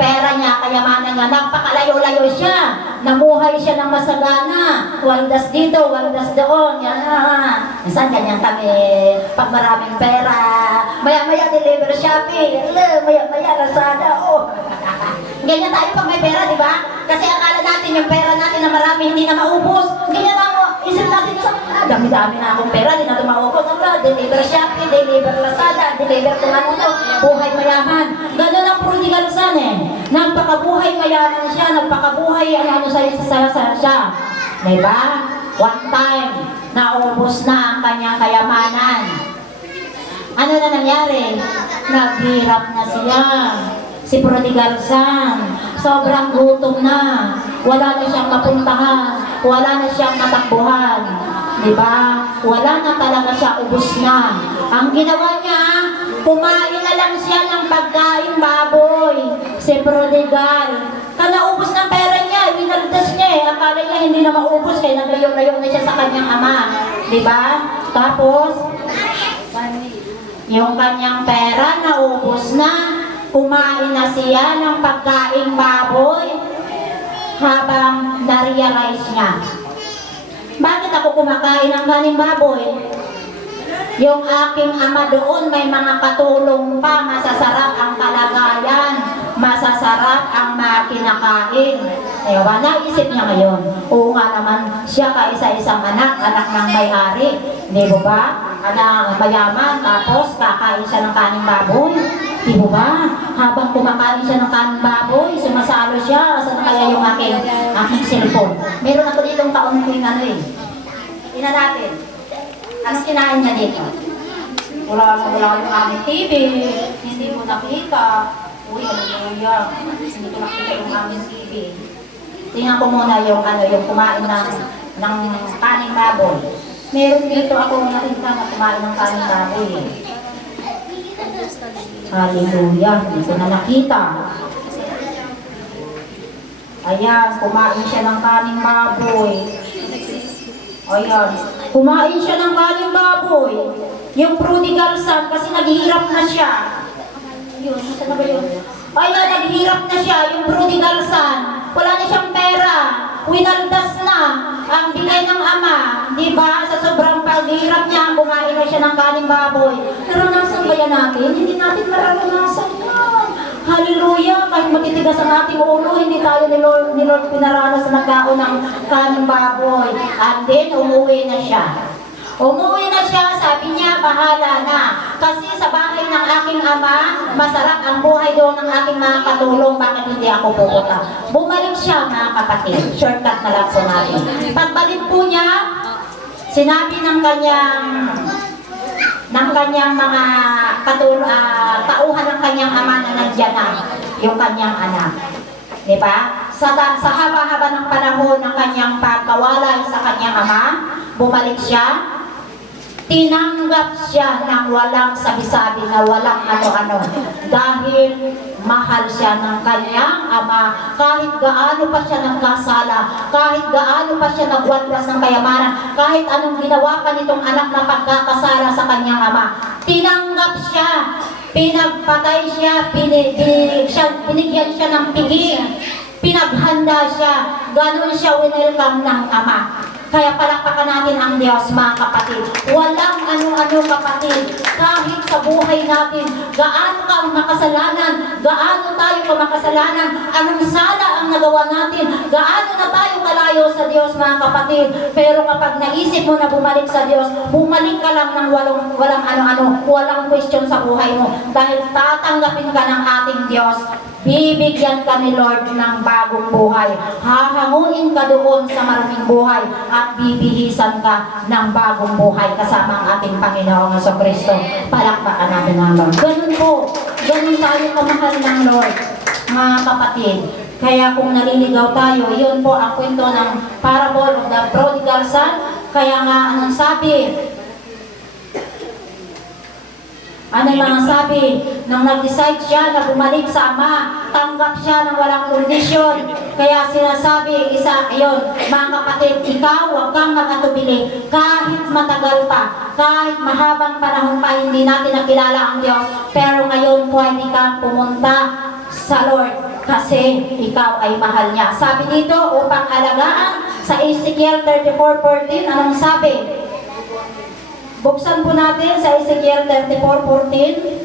Pera niya, kayamanan niya. Nagpakalayo-layo siya. Namuhay siya ng masagana. Waldas dito, waldas doon. Yan. Minsan ganyan kami. Pag maraming pera, maya-maya deliver Shopee. Maya-maya Lazada. Oh. Ganyan tayo pag may pera, di ba? Kasi akala natin yung pera natin na marami hindi na maubos. Ganyan lang, isip natin sa dami-dami na akong pera, hindi na ito maubos. Deliver Shopee, deliver Lazada, deliver kung ano to. Buhay mayaman. Ganun ang prodigal son eh. nagpakabuhay mayaman siya, nagpakabuhay ano sa siya. Diba? One time, naubos na ang kanyang kayamanan. Ano na nangyari? Naghirap na siya. Si prodigal son, sobrang gutom na. Wala na siyang mapuntahan. Wala na siyang matakbuhan. Diba? Wala na talaga siya, ubos na. Ang ginawa niya, kumain na lang siya ng pagkain baboy. Si prodigal. Kanaubos ng pera niya, winaldas niya eh. Akala niya hindi na maubos kaya naglayong-layong na siya sa kanyang ama. Diba? Tapos, yung kanyang pera naubos na. Kumain na siya ng pagkain baboy habang na-realize niya. Bakit ako kumakain ng kaning baboy? Yung aking ama doon may mga katulong pa, masasarap ang kalagayan, masasarap ang makinakain. Ewan, naisip niya ngayon. Oo nga naman, siya ka isa-isang anak ng may-ari. Di ba ba? Anak mayaman, tapos kakain siya ng kaning baboy. Di ba? Habang kumakain siya ng kaning baboy, sumasalo siya. Saan kaya yung aking cellphone? Meron ako ditong taon ko yung ano eh. Ina natin. Anong kinain niya dito? Wala yung aming TV. Hindi mo nakita. Uy, hallelujah. Hindi ko nakita yung aming TV. Tingnan ko muna yung kumain ng kaning baboy. Meron dito ako nakita na kumain ng kaning baboy. Hallelujah. Hindi ko na nakita. Ayan, kumain siya ng kaning baboy. Ayan, kumain siya ng kaning baboy. Yung prodigal son, kasi naghihirap na siya. Yun, saan na ba yun? Ayan, naghihirap na siya, yung prodigal son. Wala na siyang pera. Winaldas na ang bigay ng ama. Diba? Sa sobrang paghihirap niya, kumain na siya ng kaning baboy. Naranasan ba yan natin? Hindi natin mararanasan yan. Hallelujah! Kahit matitigas ang ating ulo, hindi tayo ni Lord pinaranas na nagkaon ng kaning baboy. And then, umuwi na siya. Umuwi na siya, sabi niya, bahala na. Kasi sa bahay ng aking ama, masarap ang buhay doon ng aking mga katulong. Bakit hindi ako pupunta? Bumalik siya, mga kapatid. Shortcut na lang po natin. Pagbalik po niya, sinabi ng kanyang mga tauhan ng kanyang ama na nandiyan na yung kanyang anak. Diba? Sa haba-haba ng panahon ng kanyang pagkawalay sa kanyang ama, bumalik siya, tinanggap siya ng walang sabi-sabi na walang ano-ano dahil mahal siya ng kanyang ama. Kahit gaano pa siya nagkasala, kahit gaano pa siya nagwatwas ng kayamanan, kahit anong ginawa pa nitong anak na pagkakasala sa kanyang ama, tinanggap siya, pinagpatay siya, binigyan siya ng piging, pinaghanda siya, ganun siya winelcome ng ama. Kaya palakpakan natin ang Diyos, mga kapatid. Walang ano-ano, kapatid. Kahit sa buhay natin, gaano ka ang makasalanan, gaano tayo ka makasalanan, anong sala ang nagawa natin, gaano na tayo kalayo sa Diyos, mga kapatid. Pero kapag naisip mo na bumalik sa Diyos, bumalik ka lang ng walang ano-ano, walang question sa buhay mo. Dahil tatanggapin ka ng ating Diyos. Bibigyan ka ni Lord ng bagong buhay. Hahanguin ka doon sa maruming buhay at bibihisan ka ng bagong buhay kasama ang ating Panginoong Jesucristo. Palakpakan natin ang Lord. Ganun po. Ganun tayo kamahal ng Lord, mga kapatid. Kaya kung naliligaw tayo, yun po ang kwento ng parable of the prodigal son. Kaya nga, anong sabi? Ano mga sabi? Nang nag-decide siya na bumalik sa ama, tanggap siya ng walang kondisyon. Kaya sinasabi, yun, mga kapatid, ikaw huwag kang mag-atubili. Kahit matagal pa, kahit mahabang panahon pa, hindi natin nakilala ang Diyos. Pero ngayon, pwede kang pumunta sa Lord kasi ikaw ay mahal niya. Sabi dito, upang alagaan, sa Ezekiel 34:14, anong sabi? Buksan po natin sa Ezekiel 34:14.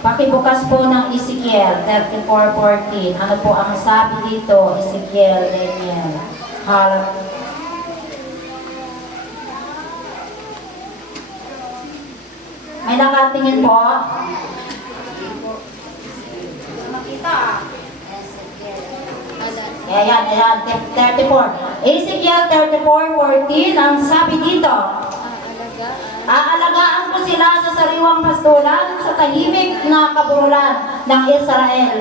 Pakibukas po ng Ezekiel 34:14. Ano po ang sabi dito, Ezekiel, Daniel? May nakatingin po. Ayan, 34. Ezekiel 34:14, ang sabi dito, aalagaan ko sila sa sariwang pastulan sa tahimik na kaburulan ng Israel.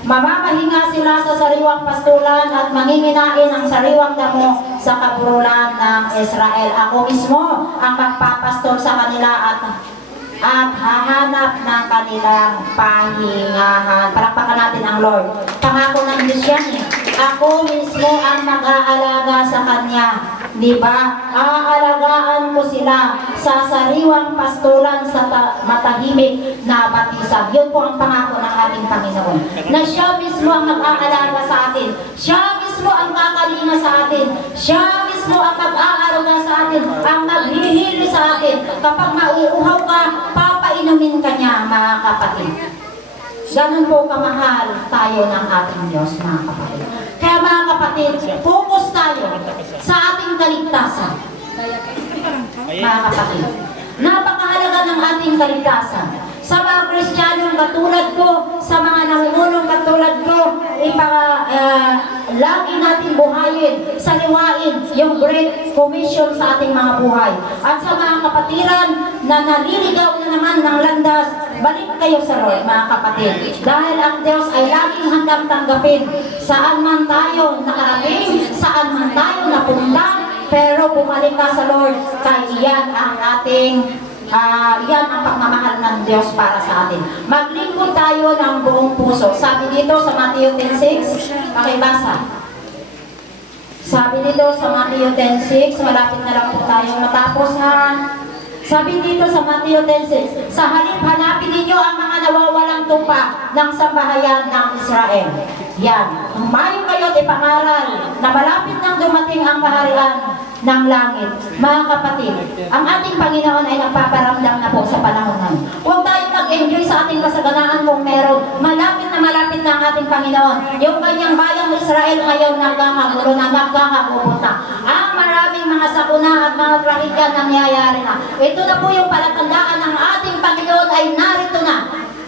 Mamamahinga sila sa sariwang pastulan at manginginain ang sariwang damo sa kaburulan ng Israel. Ako mismo ang magpapastol sa kanila at hahanap ng kanilang pahingahan. Palakpakan natin ang Lord. Pangako ng Diyos yan eh. Ako mismo ang mag-aalaga sa Kanya. Diba? Aalagaan ko sila sa sariwang pastulan sa matahimik na batisag. Yun po ang pangako ng ating Panginoon. Na siya mismo ang mag-aalaga sa atin. Siya mismo ang kakalinga sa atin. Siya mismo ang mag-aalaga sa atin. Ang maghihili sa atin. Kapag mauuhaw ka, papainumin ka niya, mga kapatid. Ganun po kamahal tayo ng ating Diyos, mga kapatid. Kaya mga kapatid, focus tayo sa ating kaligtasan. Mga kapatid, napakahalaga ng ating kaligtasan. Sa mga Kristiyanong katulad ko, sa mga namumulong katulad ko, lagi natin buhayin, saliwain yung Great Commission sa ating mga buhay. At sa mga kapatiran na naliligaw na naman ng landas, balik kayo sa Lord, mga kapatid. Dahil ang Diyos ay laging handang tanggapin saan man tayo nakarating, saan man tayo napunta, pero bumalik ka sa Lord, kaya iyan ang ating yan ang pagmamahal ng Diyos para sa atin. Maglingkod tayo ng buong puso. Sabi dito sa Matthew 10:6, pakibasa. Sabi dito sa Matthew 10:6, malapit na lang po tayo matapos na. Sabi dito sa Matthew 10:6, sa halip hanapin ninyo ang mga nawawalang tupa ng sambahayan ng Israel. Yan. Humayo kayo at ipangaral na malapit nang dumating ang kaharian ng langit. Mga kapatid, ang ating Panginoon ay nagpaparamdam na po sa panahon ngayon. Huwag tayong mag-enjoy sa ating kasaganaan kung meron. Malapit na ang ating Panginoon. Yung kanyang bayang Israel ngayon nagkakagulo na, nagkakagubot na. Ang maraming mga sakuna at mga trahedya nangyayari na. Ito na po yung palatandaan ng ating Panginoon ay narito na.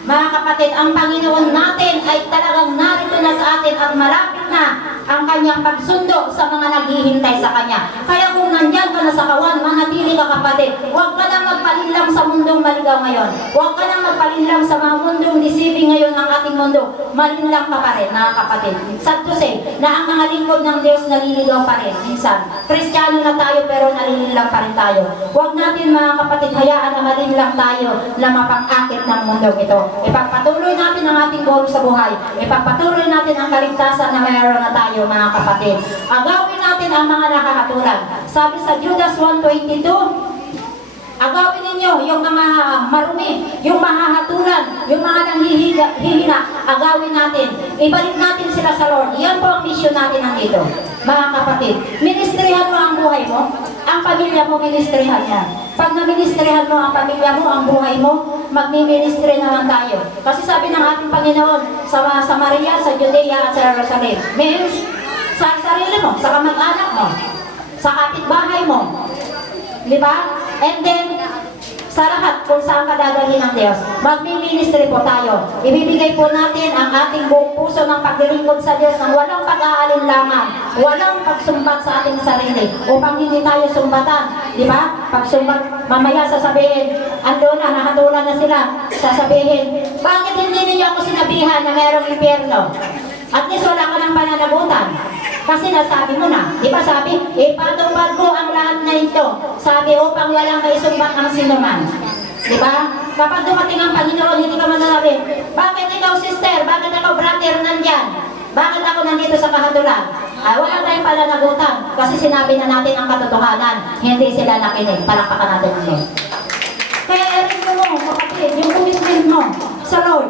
Mga kapatid, ang Panginoon natin ay talagang narito na sa atin at malapit na ang kanyang pagsundo sa mga naghihintay sa kanya. Kaya kung nandyan ka na sa kawan, manatili ka kapatid. Huwag ka nang magpalinlang sa mundong maligaw ngayon. Huwag ka nang magpalinlang sa mga mundong deceiving ngayon ng ating mundo. Malinlang ka pa rin, mga kapatid. Sad to say, na ang mga lingkod ng Diyos naliligaw pa rin. Minsan, Kristiyano na tayo pero nalililang pa rin tayo. Huwag natin, mga kapatid, hayaan na malinlang tayo na mapang-akit ng mundong ito. Ipagpatuloy natin ang ating goal sa buhay. Ipagpatuloy natin ang kaligtasan na mayroon na tayo, mga kapatid. Agawin natin ang mga nakakatulan. Sabi sa Judas 1:22, agawin ninyo yung mga marumi, yung mahahatulan, yung mga nanghihina, agawin natin. Ibalik natin sila sa Lord. Yan po ang mission natin nandito. Mga kapatid, ministrihan mo ang buhay mo, ang pamilya mo, ministrihan yan. Pag naministrihan mo ang pamilya mo, ang buhay mo, magmi-ministry naman tayo. Kasi sabi ng ating Panginoon sa Samaria, sa Judea at sa Jerusalem, means sa sarili mo, sa kamag-anak mo, sa kapitbahay mo. Di ba? And then, sa lahat kung saan ka dadalhin ng Diyos, magmi-ministry po tayo. Ibibigay po natin ang ating buong puso ng paglilingkod sa Diyos ng walang pag-aalinlangan, walang pagsumbat sa ating sarili, upang hindi tayo sumbatan. Di ba? Pagsumbat, mamaya sasabihin, ando na, nakatulan na sila, sasabihin, bakit hindi niyo ako sinabihan na mayroong impyerno? At least wala ka ng pananagutan. Kasi nasabi mo na, di ba sabi, ipatupad mo ang lahat na ito. Sabi, upang walang maisumbat ang sinuman. Di ba? Kapag dumating ang Panginoon, hindi ka masasabi, bakit ikaw sister, bakit ikaw brother nandyan? Bakit ako nandito sa kahatulan? Ay, wala tayong pananagutan. Kasi sinabi na natin ang katotohanan. Hindi sila nakinig. Palakpakan natin ang Lord. Kaya erin mo, kapatid, yung commitment mo sa Lord,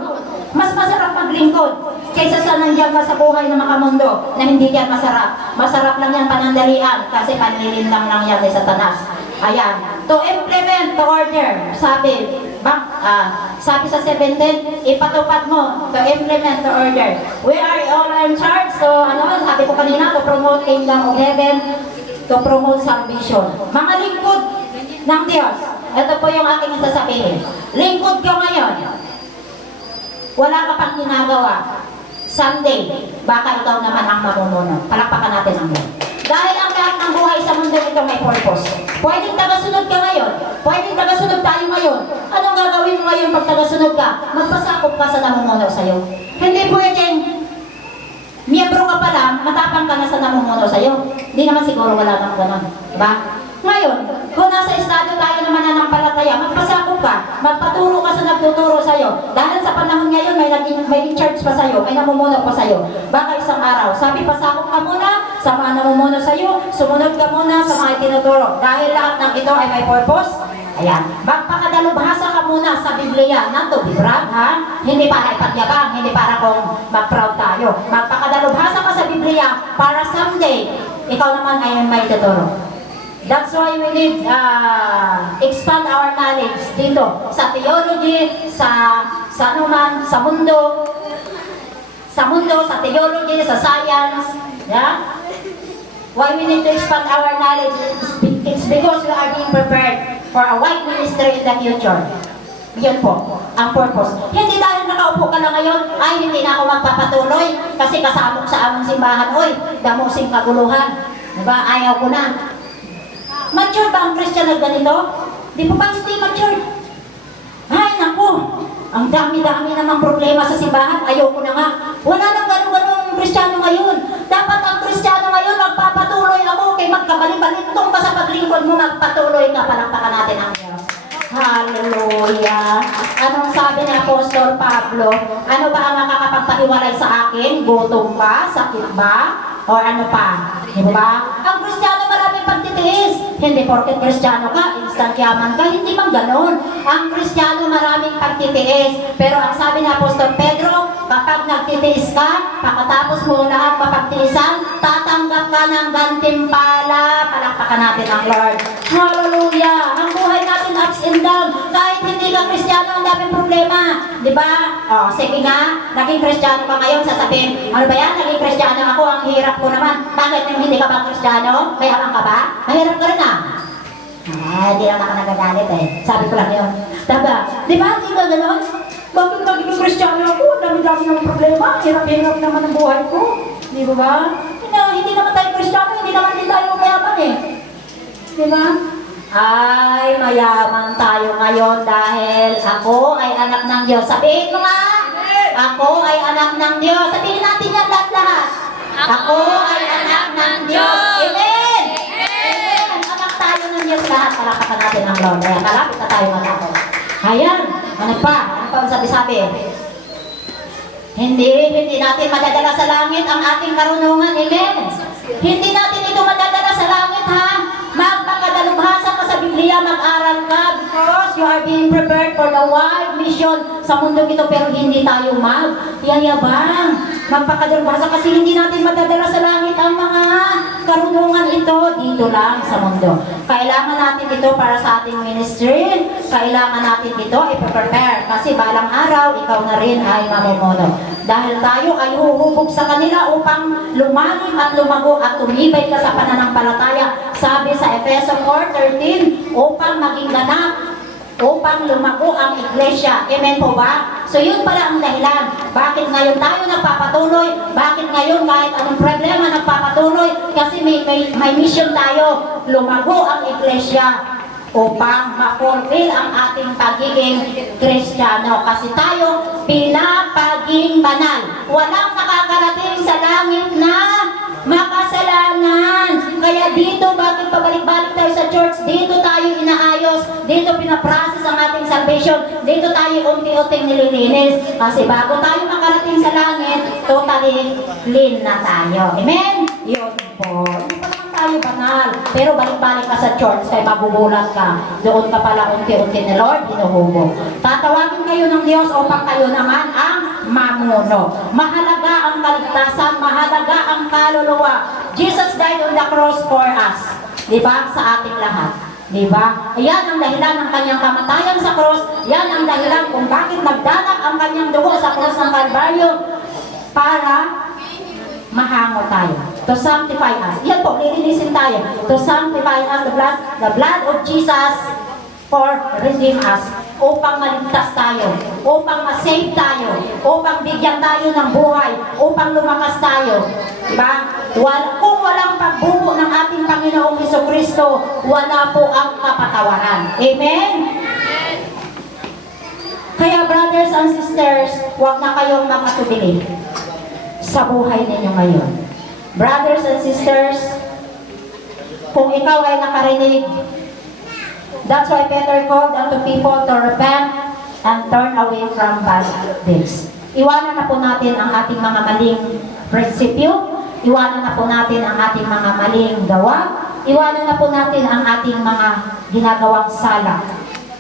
mas masarap maglingkod kaysa sa nandiyan ka sa buhay ng makamundo na hindi yan masarap. Masarap lang yan panandalian kasi panlilinlang lang yan ni Satanas. Ayan. To implement, to order. Sabi sa 17, ipatupad mo. To implement, to order. We are all in charge. So, sabi ko kanina, to promote kingdom of heaven, to promote salvation. Mga lingkod ng Diyos. ito po yung aking sasabihin. Lingkod ka ngayon. Wala ka pang ginagawa. Someday, baka ikaw naman ang mamumuno. Palakpakan natin ang Lord. Dahil ang lahat ng buhay sa mundo ito may purpose. Pwedeng tagasunod ka ngayon. Pwedeng tagasunod tayo ngayon. Anong gagawin mo ngayon pag tagasunod ka? Magpasakop ka sa namumuno sa'yo. Hindi pwedeng miyembro ka pa lang, matapang ka na sa namumuno sa'yo. Hindi naman siguro wala nang gano'n. Diba? Ngayon, kung nasa estado tayo naman na ng palataya, magpasakop ka, magpaturo ka sa nagtuturo sa'yo. Dahil sa panahon ngayon, may in-charge pa sa'yo, may namumuno pa sa'yo. Baka isang araw, sabi, pasakop ka muna sa mga namumuno sa'yo, sumunod ka muna sa mga itinuturo. Dahil lahat ng ito ay may purpose. Ayan, magpakadalubhasa ka muna sa Biblia, not to be brag, ha? Hindi para ipagyabang, hindi para kung mag-proud tayo. Magpakadalubhasa ka sa Biblia para someday, ikaw naman ay may tuturo. That's why we need expand our knowledge dito sa theology, sa anuman, sa mundo, sa theology, sa science, yeah? Why we need to expand our knowledge? It's because we are being prepared for a white ministry in the future. Yun po, ang purpose. Hindi dahil nakaupo ka lang ngayon, ay hindi na ako magpapatuloy kasi kasama ko sa among simbahan, oy, damusing kaguluhan. Diba? Ayaw ko na. Mature ba ang Christian na ganito? Di pa ba hindi mature? Ay, naku! Ang dami-dami namang problema sa simbahan. Ayoko na nga. Wala nang ganun-ganung Kristiyano ngayon. Dapat ang Kristiyano ngayon, magpapatuloy ako. Kay magkabalik-baliktong ka sa paglingkod mo, magpatuloy ka. Palakpakan natin ang Diyos. Hallelujah! Anong sabi ni Apostol Pablo? Ano ba ang makakapagpahiwalay sa akin? Gutom ba? Sakit ba? O ano pa? Di ba? Ang Kristiyano maraming pagtitiis. Hindi porket Kristiyano ka, instant yaman ka, hindi man ganon. Ang Kristiyano maraming pagtitiis. Pero ang sabi ni Apostol Pedro, kapag nagtitiis ka, pagkatapos mo lahat mapagtiisan, tatanggap ka ng gantimpala. Palakpakan natin ang Lord. Hallelujah! Ang buhay natin ups and down. Kahit hindi ka Kristiyano, ang daming problema. Di ba? O, sige nga, naging Kristiyano ka ngayon, sasabihin, ano ba yan? Naging Kristiyano ako, ang hirap ko naman. Bakit yung hindi ka ba Kristiyano? May habang ka ba? Mahirap ka rin ah. Hindi lang ako nagagalit eh. Sabi ko lang yun. Diba? Di ba? Hindi ka gano'n? Bakit naging Kristiyano ako? Dami-dami ng problema. Hirap-hirap naman ang buhay ko. Di ba? Hindi naman tayo Kristiyano, hindi naman din tayo mayaman eh. Di ba? Ay, mayaman tayo ngayon dahil ako ay anak ng Diyos. Sabihin mo nga, ako ay anak ng Diyos. Sabihin natin yan lahat-lahat. Ako ay anak ng Diyos. Amen! Amen! Anak tayo ng Diyos lahat. Palakpakan natin ang Lord. Ayan, kalapit na tayo matapos. Ayan, ano pa? Ano pa ang sabi-sabi? Hindi natin madadala sa langit ang ating karunungan. Amen? Hindi natin ito madadala sa langit, ha? Magpakadalubhasa ka sa Biblia, mag-aral ka because you are being prepared for the wide mission sa mundo ito, pero hindi tayo yayabang. Magpakadalubhasa kasi hindi natin madadala sa langit ang mga karunungan ito dito lang sa mundo. Kailangan natin ito para sa ating ministry. Kailangan natin ito i-prepare kasi balang araw, ikaw na rin ay mamumuno. Dahil tayo ay huhubog sa kanila upang lumalim at lumago at tumibay ka sa pananampalataya. Sabi sa Efeso 4:13, upang maging ganap, upang lumago ang iglesia. Amen po ba? So yun pala ang dahilan. Bakit ngayon tayo nagpapatuloy? Bakit ngayon kahit anong problema nagpapatuloy? Kasi may mission tayo. Lumago ang iglesia upang ma-fulfill ang ating pagiging Kristiyano. Kasi tayo pinapaging banal. Walang nakakarating sa langit na makasalanan. Kaya dito, bakit pabalik-balik tayo sa church? Dito tayo inaayos. Dito pinaprocess ang ating salvation. Dito tayo unti-unting nililinis. Kasi bago tayo makarating sa langit, totally clean na tayo. Amen? Yun po. Hindi pa naman tayo banal. Pero balik-balik ka sa church, kaya magugulat ka. Doon ka pala unti-unti ni Lord, hinuhubog. Tatawagin kayo ng Diyos upang kayo naman ang mamuno. Mahalaga ang kaligtasan, mahalaga ang kaluluwa. Jesus died on the cross for us. Diba? Sa ating lahat. Diba? Yan ang dahilan ng kanyang kamatayan sa cross. Yan ang dahilan kung bakit nagdanak ang kanyang dugo sa cross ng Kalbaryo para mahango tayo. To sanctify us. Yan po, lilinisin tayo. To sanctify us, the blood of Jesus for redeem us, upang maligtas tayo, upang ma-save tayo, upang bigyan tayo ng buhay, upang lumakas tayo. Diba? Kung walang pagbubo ng ating Panginoong Jesucristo, wala po ang kapatawaran. Amen? Kaya brothers and sisters, huwag na kayong makatubili sa buhay ninyo ngayon. Brothers and sisters, kung ikaw ay nakarinig, that's why Peter called unto people to repent and turn away from bad deeds. Iwanan na po natin ang ating mga maling prinsipyo, iwanan na po natin ang ating mga maling gawa, iwanan na po natin ang ating mga ginagawang sala.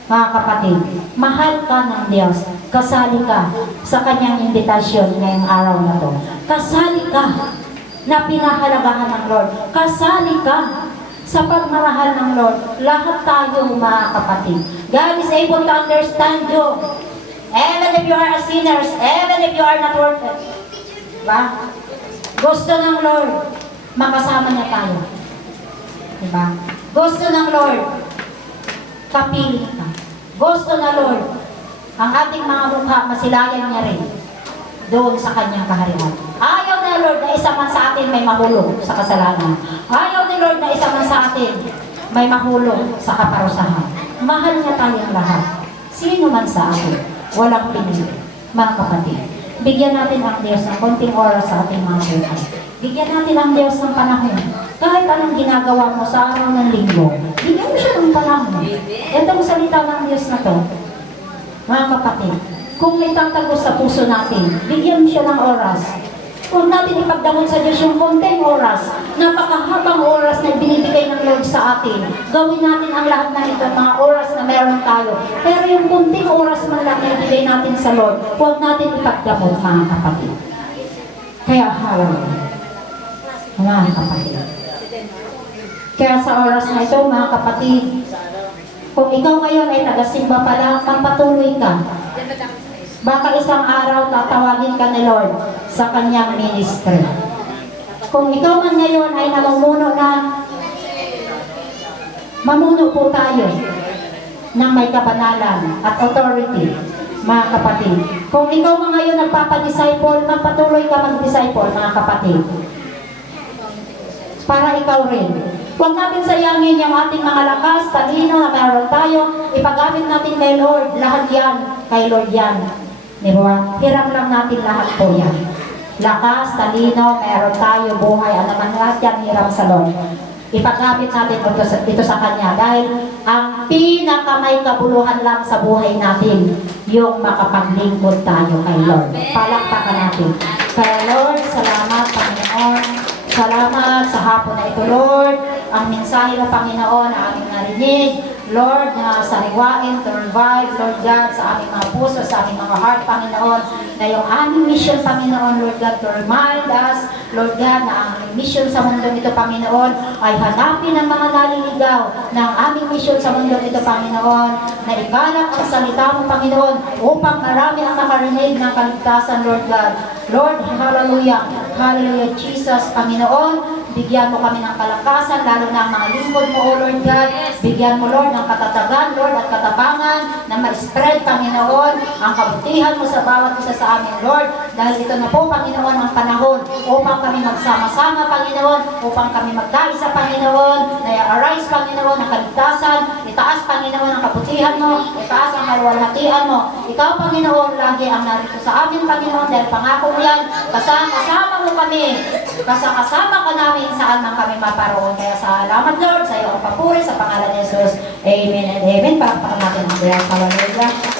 Mga kapatid, mahal ka ng Diyos, kasali ka sa kanyang imbitasyon ngayong araw na to. Kasali ka na pinahalagahan ng Lord. Kasali ka sa pagmamahal ng Lord. Lahat tayo, mga kapatid. God is able to understand you. Even if you are a sinner, even if you are not worth it. Diba? Gusto ng Lord, makasama niya tayo. Diba? Gusto ng Lord, kapili ka. Gusto na Lord, ang ating mga mukha, masilayan niya rin doon sa kanyang kaharian. Ayaw na Lord na isa man sa atin may mahulog sa kasalanan. Ayaw ni Lord na isa man sa atin may mahulog sa kaparusahan. Mahal niya tayong lahat. Sino man sa atin, walang pinili. Mga kapatid, bigyan natin ang Diyos ng konting oras sa ating mga buhay. Bigyan natin ang Diyos ng panahon. Kahit anong ginagawa mo sa araw ng linggo, bigyan mo siya ng panahon. Itong salita ng Diyos na to, mga kapatid, kung may tatagos sa puso natin, bigyan mo siya ng oras. Huwag natin ipagdamot sa Diyos yung konting oras, napakahabang oras na binibigay ng Lord sa atin. Gawin natin ang lahat na ito, mga oras na meron tayo. Pero yung konting oras man lang na ibigay natin sa Lord, huwag natin ipagdamot, mga kapatid. Kaya hallelujah. Mga kapatid. Kaya sa oras na ito, mga kapatid, kung ikaw ngayon ay tagasimba pa lang, magpatuloy ka. Baka isang araw tatawagin ka ni Lord sa kanyang ministry. Kung ikaw man ngayon ay namumuno na, mamuno po tayo ng may kabanalan at authority, mga kapatid. Kung ikaw man ngayon nagpapadisciple, magpatuloy ka mag-disciple, mga kapatid. Para ikaw rin. Huwag natin sayangin yung ating mga lakas, talino na meron tayo. Ipagamit natin kay Lord. Lahat yan, kay Lord yan. Diba? Hiram lang natin lahat po yan. Lakas, talino, meron tayo, buhay, ano man lahat yan, hiram sa Lord. Ipagamit natin ito sa Kanya. Dahil ang pinakamay kabuluhan lang sa buhay natin, yung makapaglingkod tayo kay Lord. Palakpakan natin. Kaya Lord, salamat Panginoon. Salamat sa hapon na ito, Lord. Ang mensahe ng Panginoon na aming narinig, Lord, na sariwain, to revive, Lord God, sa aming mga puso, sa aming mga heart, Panginoon, na yung aming mission, Panginoon, Lord God, to remind us, Lord God, na ang aming mission sa mundo nito, Panginoon, ay hanapin ang mga naliligaw na ang aming mission sa mundo nito, Panginoon, na igalak ang salita mo, Panginoon, upang marami ang makarinig ng kaligtasan, Lord God. Lord, hallelujah, hallelujah, Jesus, Panginoon, bigyan mo kami ng kalakasan, lalo na ang mga lingkod mo, O Lord God. Bigyan mo, Lord, ng katatagan, Lord, at katapangan na ma-spread, Panginoon, ang kabutihan mo sa bawat isa sa amin, Lord. Dahil ito na po, Panginoon, ang panahon upang kami magsama-sama, Panginoon, upang kami magkaisa, Panginoon, na i-arise, Panginoon, ang kaligtasan, itaas, Panginoon, ang kabutihan mo, itaas ang kaluwalhatian mo. Ikaw, Panginoon, lagi ang narito sa amin, Panginoon, dahil pangako mo yan, kasama mo kami, kasama ka namin saan man kami maparoon. Kaya salamat, Lord, sa iyo ang papuri sa pangalan ni Jesus. Amen and amen. Palakpakan natin ang Diyos. Hallelujah.